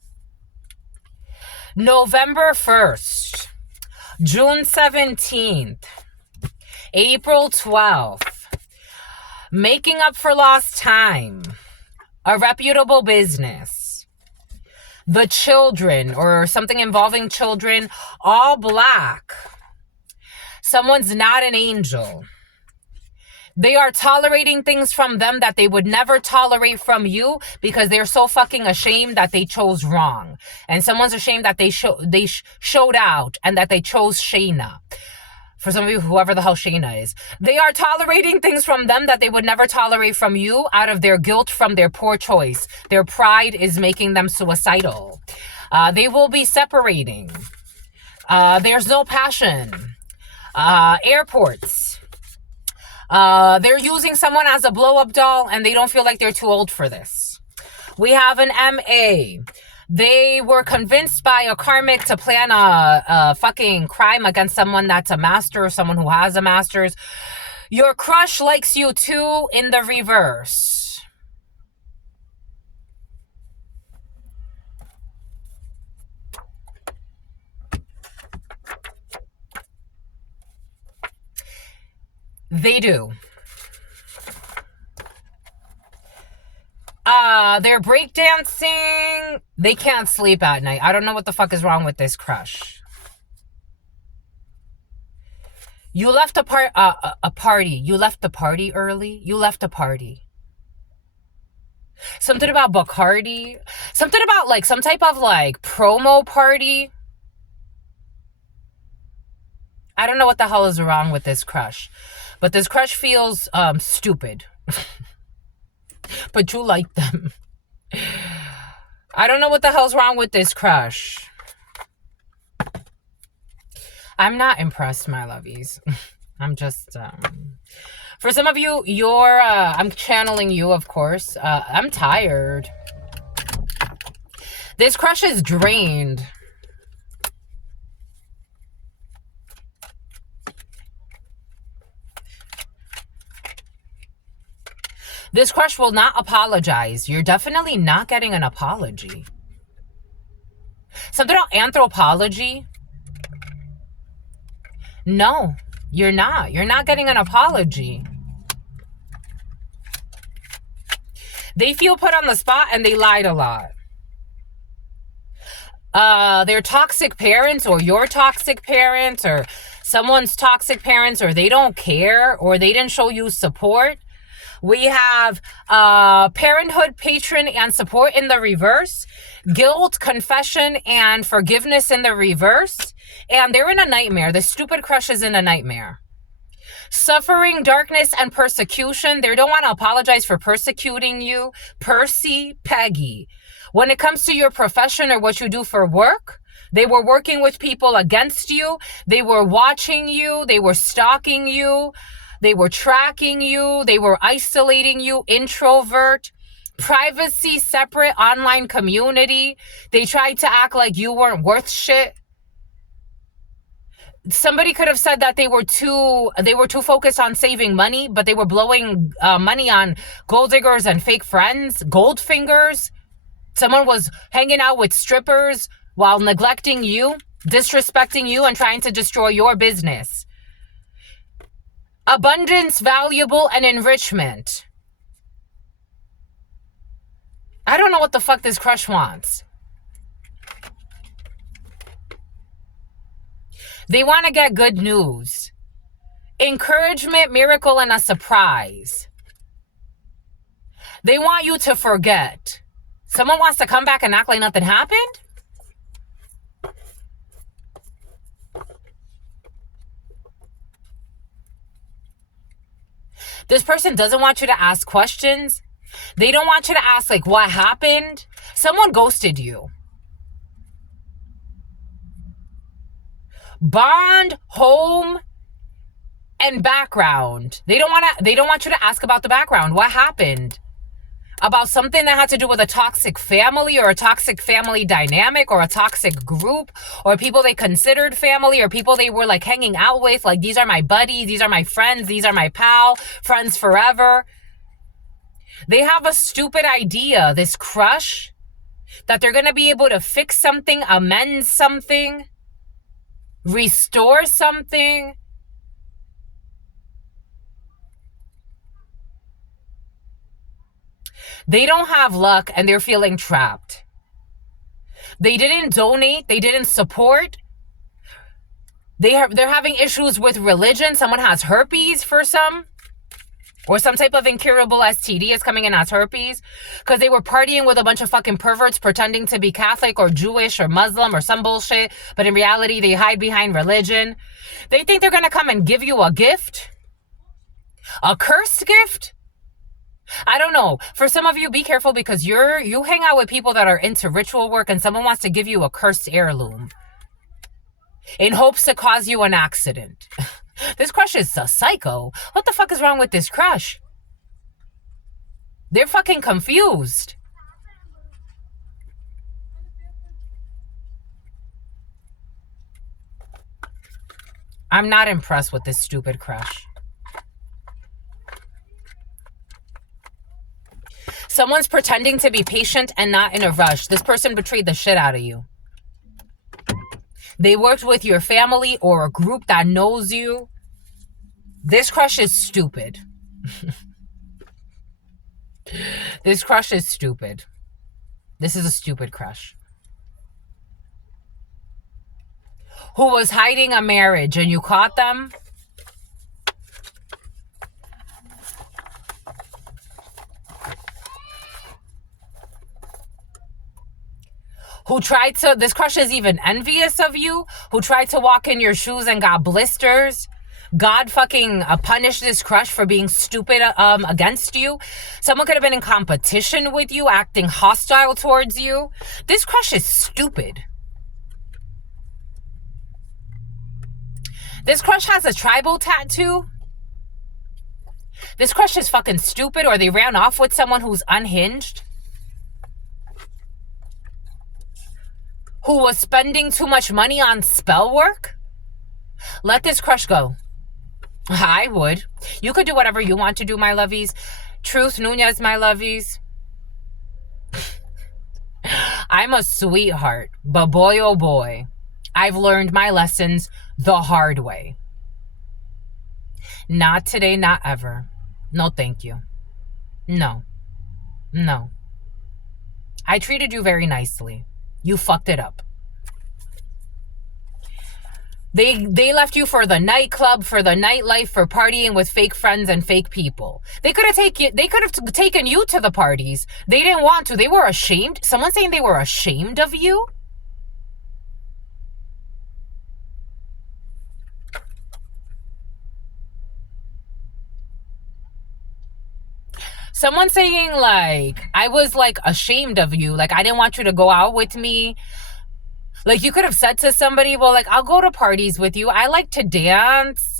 November 1st, June 17th. April 12th, making up for lost time, a reputable business, the children or something involving children, all black. Someone's not an angel. They are tolerating things from them that they would never tolerate from you because they're so fucking ashamed that they chose wrong. And someone's ashamed that they showed out and that they chose Shayna. For some of you, whoever the hell Shayna is. They are tolerating things from them that they would never tolerate from you out of their guilt from their poor choice. Their pride is making them suicidal. They will be separating. There's no passion. Airports. They're using someone as a blow-up doll and they don't feel like they're too old for this. We have an MA. They were convinced by a karmic to plan a fucking crime against someone that's a master or someone who has a master's. Your crush likes you too in the reverse. They do. They're breakdancing. They can't sleep at night. I don't know what the fuck is wrong with this crush. You left a party. You left the party early. You left a party. Something about Bacardi. Something about like some type of like promo party. I don't know what the hell is wrong with this crush. But this crush feels stupid. But you like them. I don't know what the hell's wrong with this crush. I'm not impressed, my lovies. I'm just, for some of you, I'm channeling you, of course. I'm tired. This crush is drained. This crush will not apologize. You're definitely not getting an apology. Something about anthropology. No, you're not. You're not getting an apology. They feel put on the spot and they lied a lot. Their toxic parents or your toxic parents or someone's toxic parents, or they don't care, or they didn't show you support. We have parenthood, patron, and support in the reverse. Guilt, confession, and forgiveness in the reverse. And they're in a nightmare. The stupid crush is in a nightmare. Suffering, darkness, and persecution. They don't want to apologize for persecuting you. Percy, Peggy. When it comes to your profession or what you do for work, they were working with people against you. They were watching you. They were stalking you. They were tracking you. They were isolating you. Introvert. Privacy, separate, online community. They tried to act like you weren't worth shit. Somebody could have said that they were too focused on saving money, but they were blowing money on gold diggers and fake friends. Gold fingers. Someone was hanging out with strippers while neglecting you, disrespecting you, and trying to destroy your business. Abundance, valuable, and enrichment. I don't know what the fuck this crush wants. They want to get good news. Encouragement, miracle, and a surprise. They want you to forget. Someone wants to come back and act like nothing happened? This person doesn't want you to ask questions. They don't want you to ask, like, what happened? Someone ghosted you. Bond, home, and background. They don't want you to ask about the background. What happened? About something that had to do with a toxic family or a toxic family dynamic or a toxic group or people they considered family or people they were like hanging out with. Like, these are my buddies, these are my friends, these are my pal, friends forever. They have a stupid idea, this crush, that they're going to be able to fix something, amend something, restore something. They don't have luck and they're feeling trapped. They didn't donate. They didn't support. They're having issues with religion. Someone has herpes for some. or some type of incurable STD is coming in as herpes because they were partying with a bunch of fucking perverts pretending to be Catholic or Jewish or Muslim or some bullshit, but in reality they hide behind religion. They think they're gonna come and give you a gift, a cursed gift. I don't know. For some of you, be careful because you hang out with people that are into ritual work and someone wants to give you a cursed heirloom in hopes to cause you an accident. This crush is a psycho. What the fuck is wrong with this crush? They're fucking confused. I'm not impressed with this stupid crush. Someone's pretending to be patient and not in a rush. This person betrayed the shit out of you. They worked with your family or a group that knows you. This crush is stupid. This crush is stupid. This is a stupid crush. Who was hiding a marriage and you caught them? Who tried to, this crush is even envious of you, who tried to walk in your shoes and got blisters. God fucking punished this crush for being stupid against you. Someone could have been in competition with you, acting hostile towards you. This crush is stupid. This crush has a tribal tattoo. This crush is fucking stupid, or they ran off with someone who's unhinged, who was spending too much money on spell work. Let this crush go. I would. You could do whatever you want to do, my lovies. Truth Nunez, my lovies. I'm a sweetheart, but boy, oh boy, I've learned my lessons the hard way. Not today, not ever. No, thank you. No. No. I treated you very nicely. You fucked it up. They left you for the nightclub, for the nightlife, for partying with fake friends and fake people. They could have taken you to the parties. They didn't want to. They were ashamed. Someone saying they were ashamed of you? Someone saying like, I was like ashamed of you. Like I didn't want you to go out with me. Like you could have said to somebody, well, like, I'll go to parties with you. I like to dance.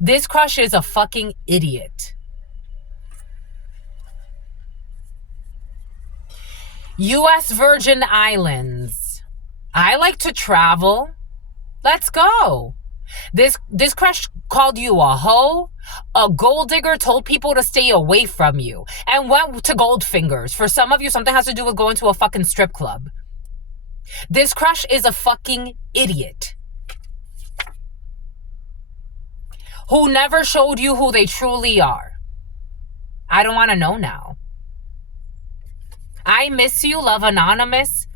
This crush is a fucking idiot. U.S. Virgin Islands. I like to travel. Let's go. This crush called you a hoe, a gold digger, told people to stay away from you, and went to Goldfingers. For some of you, something has to do with going to a fucking strip club. This crush is a fucking idiot who never showed you who they truly are. I don't want to know now. I miss you, Love Anonymous.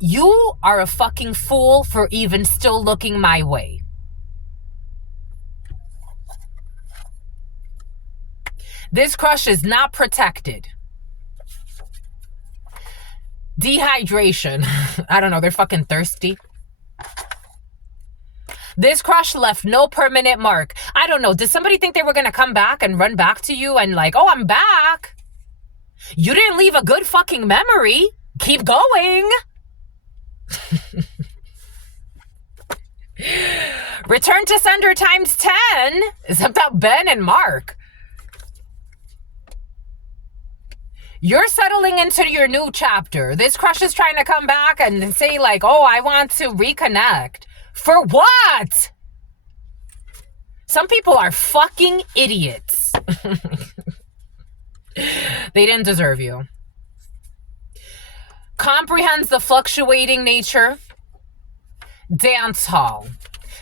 You are a fucking fool for even still looking my way. This crush is not protected. Dehydration. I don't know, they're fucking thirsty. This crush left no permanent mark. I don't know, did somebody think they were gonna come back and run back to you and like, oh, I'm back? You didn't leave a good fucking memory. Keep going. Return to sender times 10 is about Ben and Mark. You're settling into your new chapter. This crush is trying to come back and say like, oh, I want to reconnect. For what? Some people are fucking idiots. They didn't deserve you. Comprehends the fluctuating nature. Dance hall.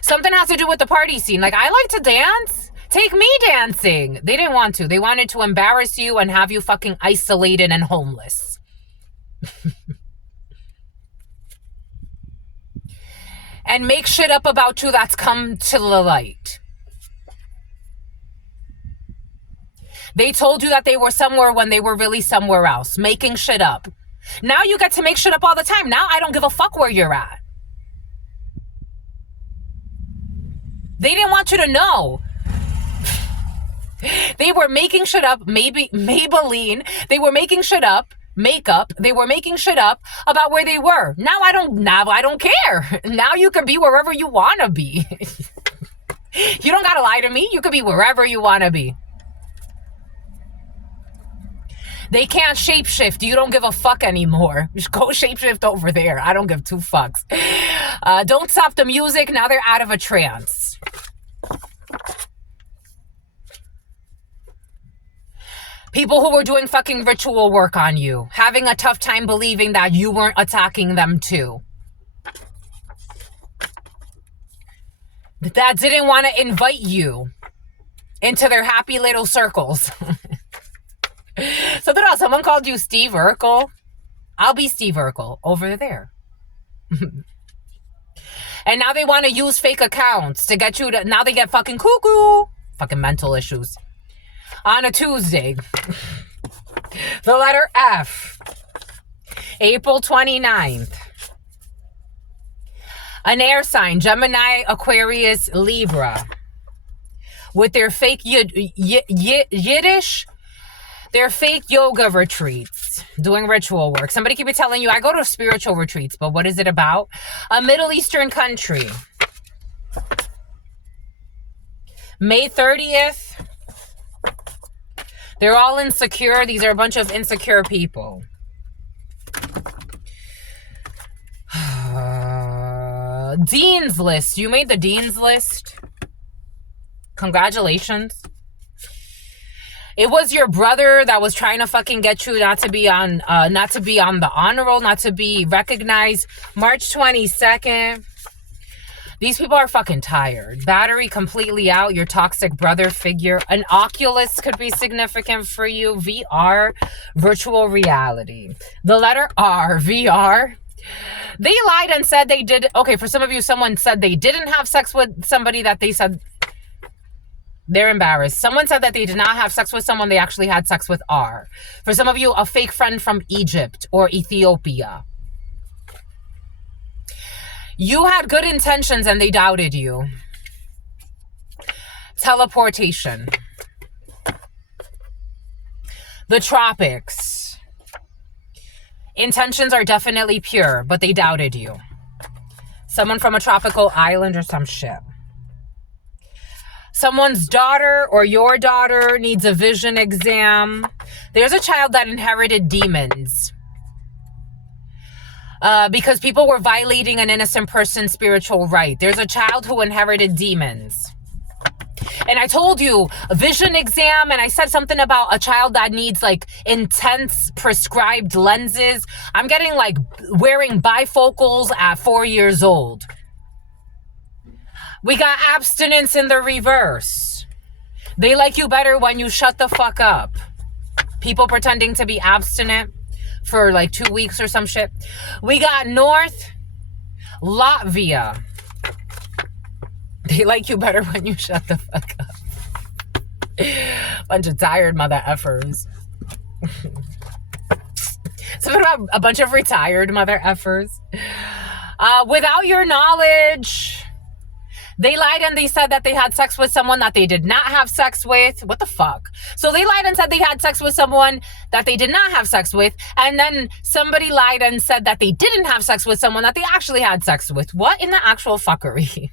Something has to do with the party scene. Like, I like to dance. Take me dancing. They didn't want to. They wanted to embarrass you and have you fucking isolated and homeless. And make shit up about you that's come to the light. They told you that they were somewhere when they were really somewhere else, making shit up. Now you get to make shit up all the time. Now I don't give a fuck where you're at. They didn't want you to know. They were making shit up, maybe Maybelline. They were making shit up, makeup. They were making shit up about where they were. Now I don't care. Now you can be wherever you want to be. You don't got to lie to me. You can be wherever you want to be. They can't shapeshift. You don't give a fuck anymore. Just go shapeshift over there. I don't give two fucks. Don't stop the music. Now they're out of a trance. People who were doing fucking ritual work on you, having a tough time believing that you weren't attacking them too. That didn't want to invite you into their happy little circles. So someone called you Steve Urkel. I'll be Steve Urkel over there. And now they want to use fake accounts to get you to, now they get fucking cuckoo. Fucking mental issues. On a Tuesday. The letter F. April 29th. An air sign, Gemini, Aquarius, Libra. With their fake Yiddish, their fake yoga retreats, doing ritual work. Somebody keep telling you, I go to spiritual retreats, but what is it about? A Middle Eastern country. May 30th. They're all insecure. These are a bunch of insecure people. Dean's list. You made the Dean's list. Congratulations. It was your brother that was trying to fucking get you not to be on the honor roll, not to be recognized. March 22nd. These people are fucking tired. Battery completely out. Your toxic brother figure. An Oculus could be significant for you. VR, virtual reality. The letter R, VR. They lied and said they did. Okay, for some of you, someone said they didn't have sex with somebody that they said they're embarrassed. Someone said that they did not have sex with someone they actually had sex with. R. For some of you, a fake friend from Egypt or Ethiopia. You had good intentions and they doubted you. Teleportation. The tropics. Intentions are definitely pure, but they doubted you. Someone from a tropical island or some shit. Someone's daughter or your daughter needs a vision exam. There's a child that inherited demons. Because people were violating an innocent person's spiritual right. There's a child who inherited demons. And I told you, a vision exam, and I said something about a child that needs like intense prescribed lenses. I'm getting like wearing bifocals at 4 years old. We got abstinence in the reverse. They like you better when you shut the fuck up. People pretending to be abstinent for like 2 weeks or some shit. We got North Latvia. They like you better when you shut the fuck up. Bunch of tired mother effers. Something about a bunch of retired mother effers. Without your knowledge, they lied and they said that they had sex with someone that they did not have sex with. What the fuck? So they lied and said they had sex with someone that they did not have sex with. And then somebody lied and said that they didn't have sex with someone that they actually had sex with. What in the actual fuckery?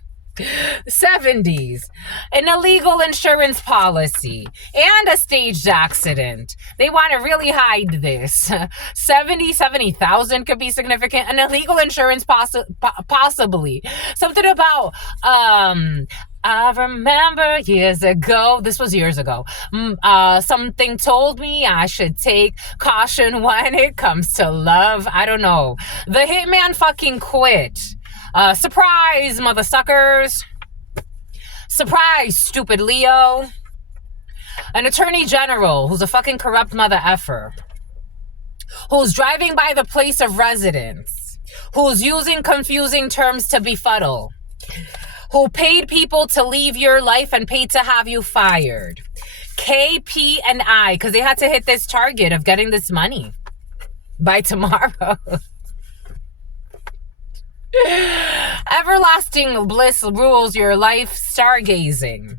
70s, an illegal insurance policy, and a staged accident. They want to really hide this. 70,000 could be significant. An illegal insurance possibly. Something about, I remember years ago, this was years ago, something told me I should take caution when it comes to love. I don't know. The hitman fucking quit. Surprise, mother suckers. Surprise, stupid Leo. An attorney general who's a fucking corrupt mother effer. Who's driving by the place of residence. Who's using confusing terms to befuddle. Who paid people to leave your life and paid to have you fired. KP and I, because they had to hit this target of getting this money by tomorrow. Everlasting bliss rules your life. Stargazing.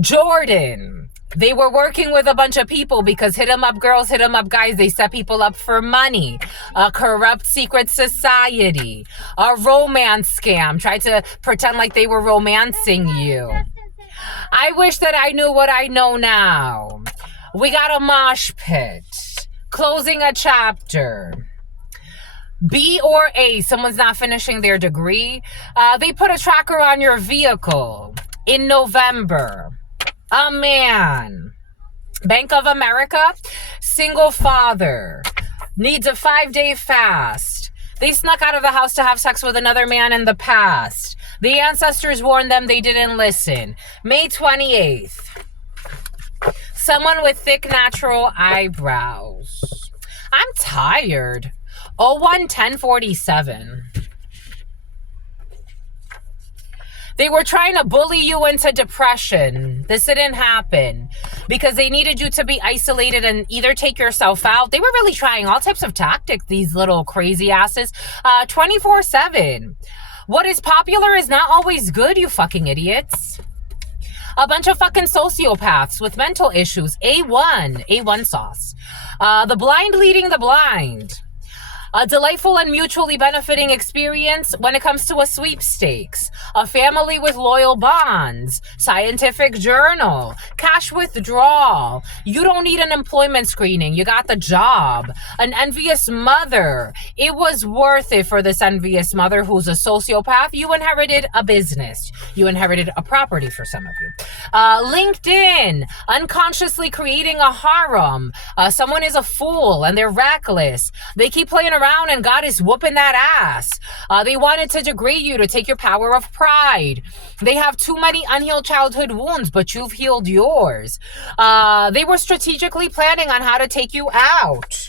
Jordan. They were working with a bunch of people because hit 'em up girls, hit 'em up guys. They set people up for money. A corrupt secret society. A romance scam. Tried to pretend like they were romancing you. I wish that I knew what I know now. We got a mosh pit. Closing a chapter. B or A, someone's not finishing their degree. They put a tracker on your vehicle in November. A man. Bank of America, single father, needs a 5-day fast. They snuck out of the house to have sex with another man in the past. The ancestors warned them, they didn't listen. May 28th. Someone with thick natural eyebrows. I'm tired. 01-1047. They were trying to bully you into depression. This didn't happen because they needed you to be isolated and either take yourself out. They were really trying all types of tactics, these little crazy asses, 24/7. What is popular is not always good, you fucking idiots. A bunch of fucking sociopaths with mental issues. A1 sauce. The blind leading the blind. A delightful and mutually benefiting experience when it comes to a sweepstakes. A family with loyal bonds. Scientific journal. Cash withdrawal. You don't need an employment screening. You got the job. An envious mother. It was worth it for this envious mother who's a sociopath. You inherited a business. You inherited a property for some of you. LinkedIn. Unconsciously creating a harem. Someone is a fool and they're reckless. They keep playing around and God is whooping that ass. They wanted to degrade you to take your power of pride. They have too many unhealed childhood wounds, but you've healed yours. They were strategically planning on how to take you out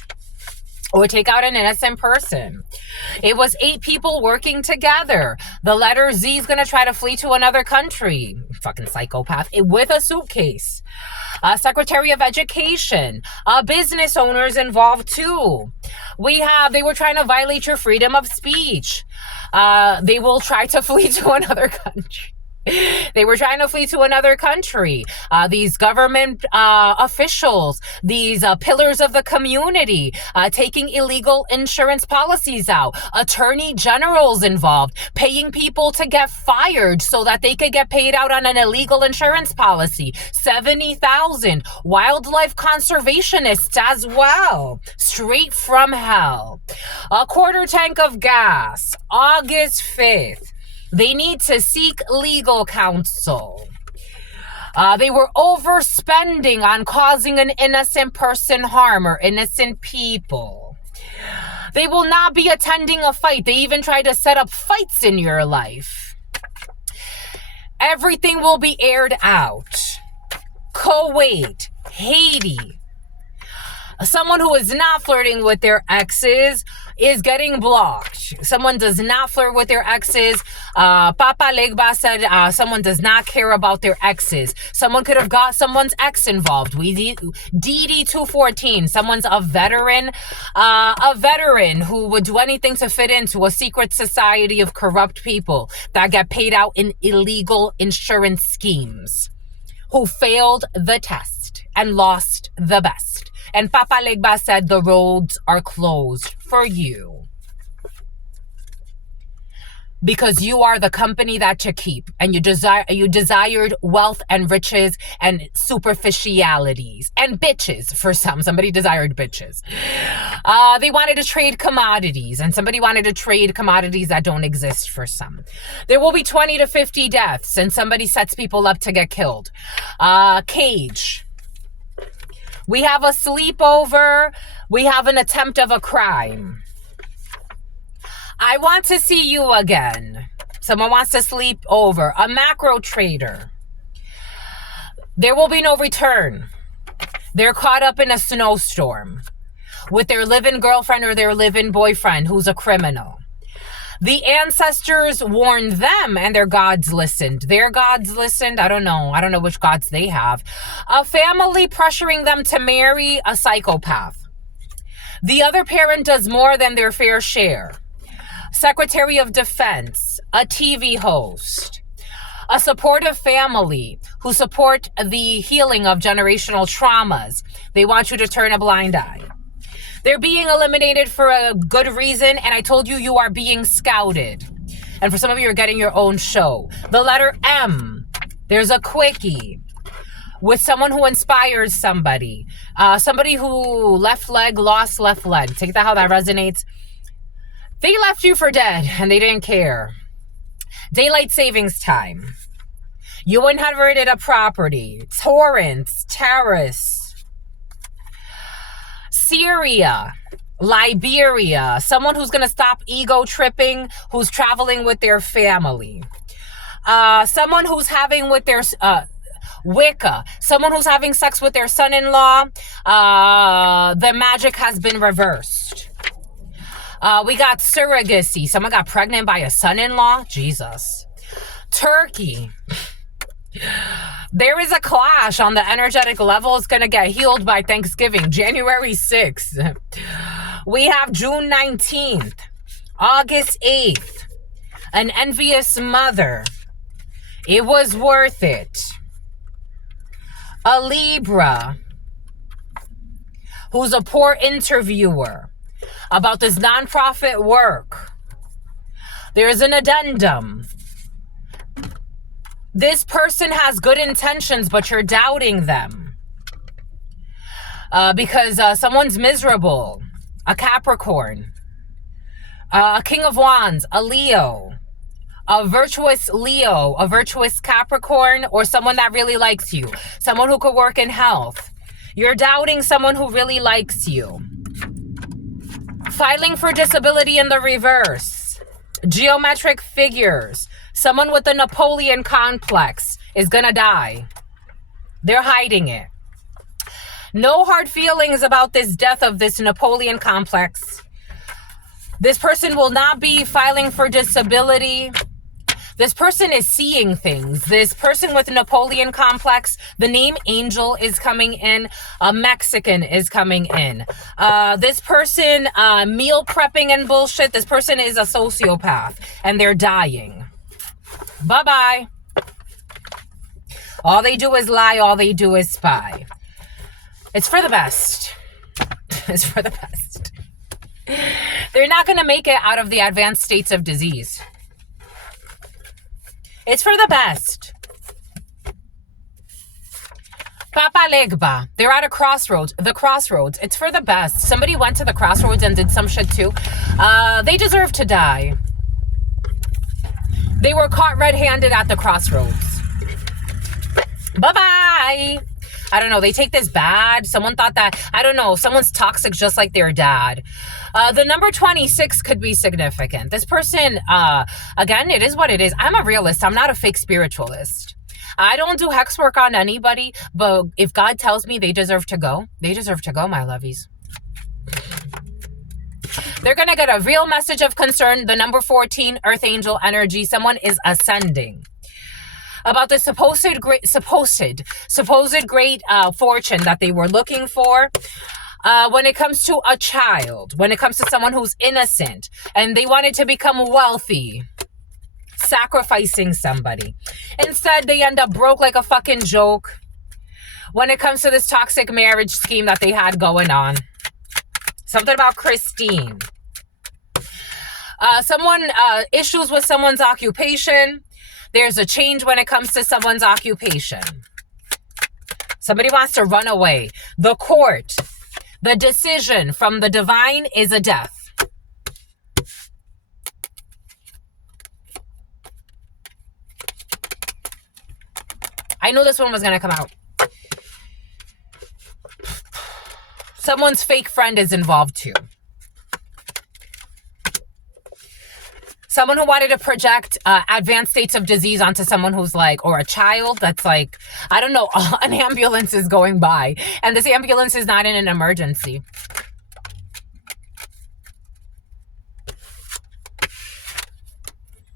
or take out an innocent person. It was 8 people working together. The letter Z is going to try to flee to another country. Fucking psychopath. With a suitcase. Secretary of Education. Business owners involved too. They were trying to violate your freedom of speech. They will try to flee to another country. They were trying to flee to another country. These government officials, these pillars of the community, taking illegal insurance policies out. Attorney generals involved, paying people to get fired so that they could get paid out on an illegal insurance policy. 70,000 wildlife conservationists as well. Straight from hell. A quarter tank of gas. August 5th. They need to seek legal counsel. They were overspending on causing an innocent person harm or innocent people. They will not be attending a fight. They even try to set up fights in your life. Everything will be aired out. Kuwait, Haiti. Someone who is not flirting with their exes is getting blocked. Someone does not flirt with their exes. Papa Legba said someone does not care about their exes. Someone could have got someone's ex involved. DD214. Someone's a veteran who would do anything to fit into a secret society of corrupt people that get paid out in illegal insurance schemes, who failed the test and lost the best. And Papa Legba said the roads are closed for you. Because you are the company that you keep. And you desired wealth and riches and superficialities. And bitches for some. Somebody desired bitches. They wanted to trade commodities. And somebody wanted to trade commodities that don't exist for some. There will be 20 to 50 deaths. And somebody sets people up to get killed. Cage. We have a sleepover. We have an attempt of a crime. I want to see you again. Someone wants to sleep over. A macro trader. There will be no return. They're caught up in a snowstorm with their live-in girlfriend or their live-in boyfriend who's a criminal. The ancestors warned them and their gods listened. Their gods listened. I don't know. I don't know which gods they have. A family pressuring them to marry a psychopath. The other parent does more than their fair share. Secretary of Defense, a TV host, a supportive family who support the healing of generational traumas. They want you to turn a blind eye. They're being eliminated for a good reason, and I told you you are being scouted. And for some of you, you're getting your own show. The letter M, there's a quickie with someone who inspires somebody. Somebody who left leg, lost left leg. Take that how that resonates. They left you for dead, and they didn't care. Daylight savings time. You inherited a property. Torrents, terrace. Syria, Liberia, someone who's going to stop ego tripping, who's traveling with their family. Someone who's having with their Wicca, someone who's having sex with their son-in-law. The magic has been reversed. We got surrogacy. Someone got pregnant by a son-in-law. Jesus. Turkey. There is a clash on the energetic level. It's going to get healed by Thanksgiving, January 6th. We have June 19th, August 8th, an envious mother. It was worth it. A Libra, who's a poor interviewer about this nonprofit work. There's an addendum. This person has good intentions, but you're doubting them. Because someone's miserable. A Capricorn. A King of Wands. A Leo. A virtuous Leo. A virtuous Capricorn. Or someone that really likes you. Someone who could work in health. You're doubting someone who really likes you. Filing for disability in the reverse. Geometric figures. Someone with a Napoleon complex is gonna die. They're hiding it. No hard feelings about this death of this Napoleon complex. This person will not be filing for disability. This person is seeing things. This person with Napoleon complex, the name Angel is coming in. A Mexican is coming in. This person, meal prepping and bullshit. This person is a sociopath and they're dying. Bye-bye. All they do is lie. All they do is spy. It's for the best. It's for the best. They're not going to make it out of the advanced states of disease. It's for the best. Papa Legba. They're at a crossroads. The crossroads. It's for the best. Somebody went to the crossroads and did some shit too. They deserve to die. They were caught red-handed at the crossroads. Bye-bye. I don't know. They take this bad. Someone thought that, I don't know, someone's toxic just like their dad. The number 26 could be significant. This person, again, it is what it is. I'm a realist. I'm not a fake spiritualist. I don't do hex work on anybody, but if God tells me they deserve to go, they deserve to go, my lovies. They're going to get a real message of concern. The number 14, Earth Angel energy. Someone is ascending. About the supposed great fortune that they were looking for. When it comes to a child, when it comes to someone who's innocent and they wanted to become wealthy, sacrificing somebody. Instead, they end up broke like a fucking joke. When it comes to this toxic marriage scheme that they had going on. Something about Christine. Issues with someone's occupation. There's a change when it comes to someone's occupation. Somebody wants to run away. The court. The decision from the divine is a death. I knew this one was going to come out. Someone's fake friend is involved too. Someone who wanted to project advanced states of disease onto someone who's like, or a child that's like, I don't know, an ambulance is going by. And this ambulance is not in an emergency.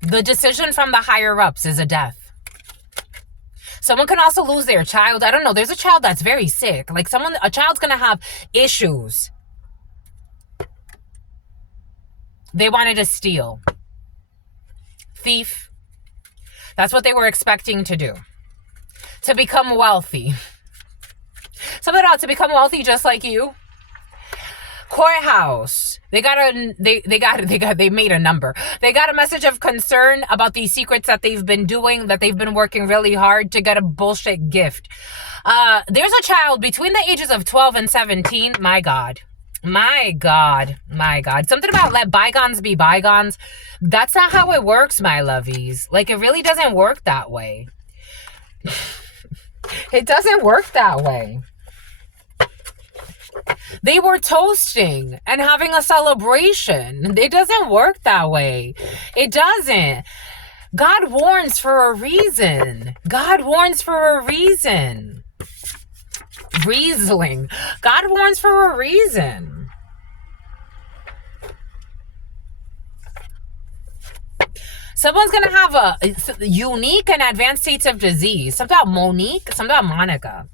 The decision from the higher ups is a death. Someone can also lose their child. I don't know. There's a child that's very sick. Like a child's going to have issues. They wanted to steal. Thief. That's what they were expecting to do. To become wealthy. Something about to become wealthy just like you. Courthouse. They made a number. They got a message of concern about these secrets that they've been doing, that they've been working really hard to get a bullshit gift. There's a child between the ages of 12 and 17. My God. My God. My God. Something about let bygones be bygones. That's not how it works, my lovies. Like, it really doesn't work that way. It doesn't work that way. They were toasting and having a celebration. It doesn't work that way. It doesn't. God warns for a reason. God warns for a reason. Riesling. God warns for a reason. Someone's going to have a unique and advanced states of disease. Something about Monique, something about Monica.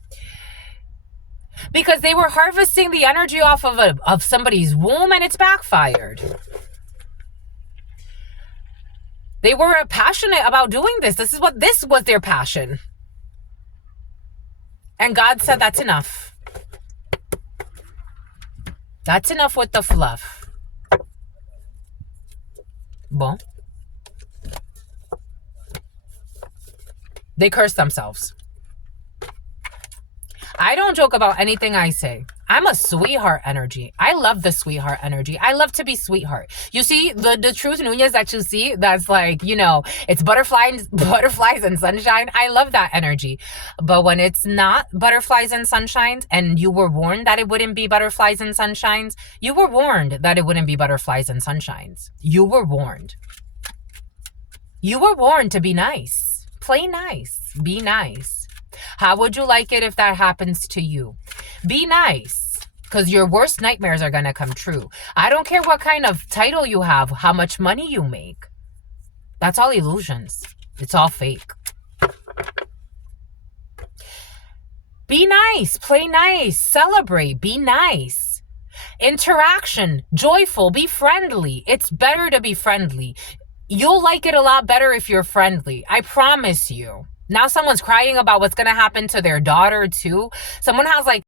Because they were harvesting the energy off of somebody's womb and it's backfired. They were passionate about doing this. This was their passion. And God said, that's enough. That's enough with the fluff. Bon. They cursed themselves. I don't joke about anything I say. I'm a sweetheart energy. I love the sweetheart energy. I love to be sweetheart. You see, the Truth Nunez that you see, that's like, it's butterflies and sunshine. I love that energy. But when it's not butterflies and sunshines, and you were warned that it wouldn't be butterflies and sunshines, you were warned that it wouldn't be butterflies and sunshines. You were warned. You were warned to be nice. Play nice. Be nice. How would you like it if that happens to you? Be nice, because your worst nightmares are going to come true. I don't care what kind of title you have, how much money you make. That's all illusions. It's all fake. Be nice, play nice, celebrate, be nice. Interaction, joyful, be friendly. It's better to be friendly. You'll like it a lot better if you're friendly. I promise you. Now someone's crying about what's going to happen to their daughter too. Someone has like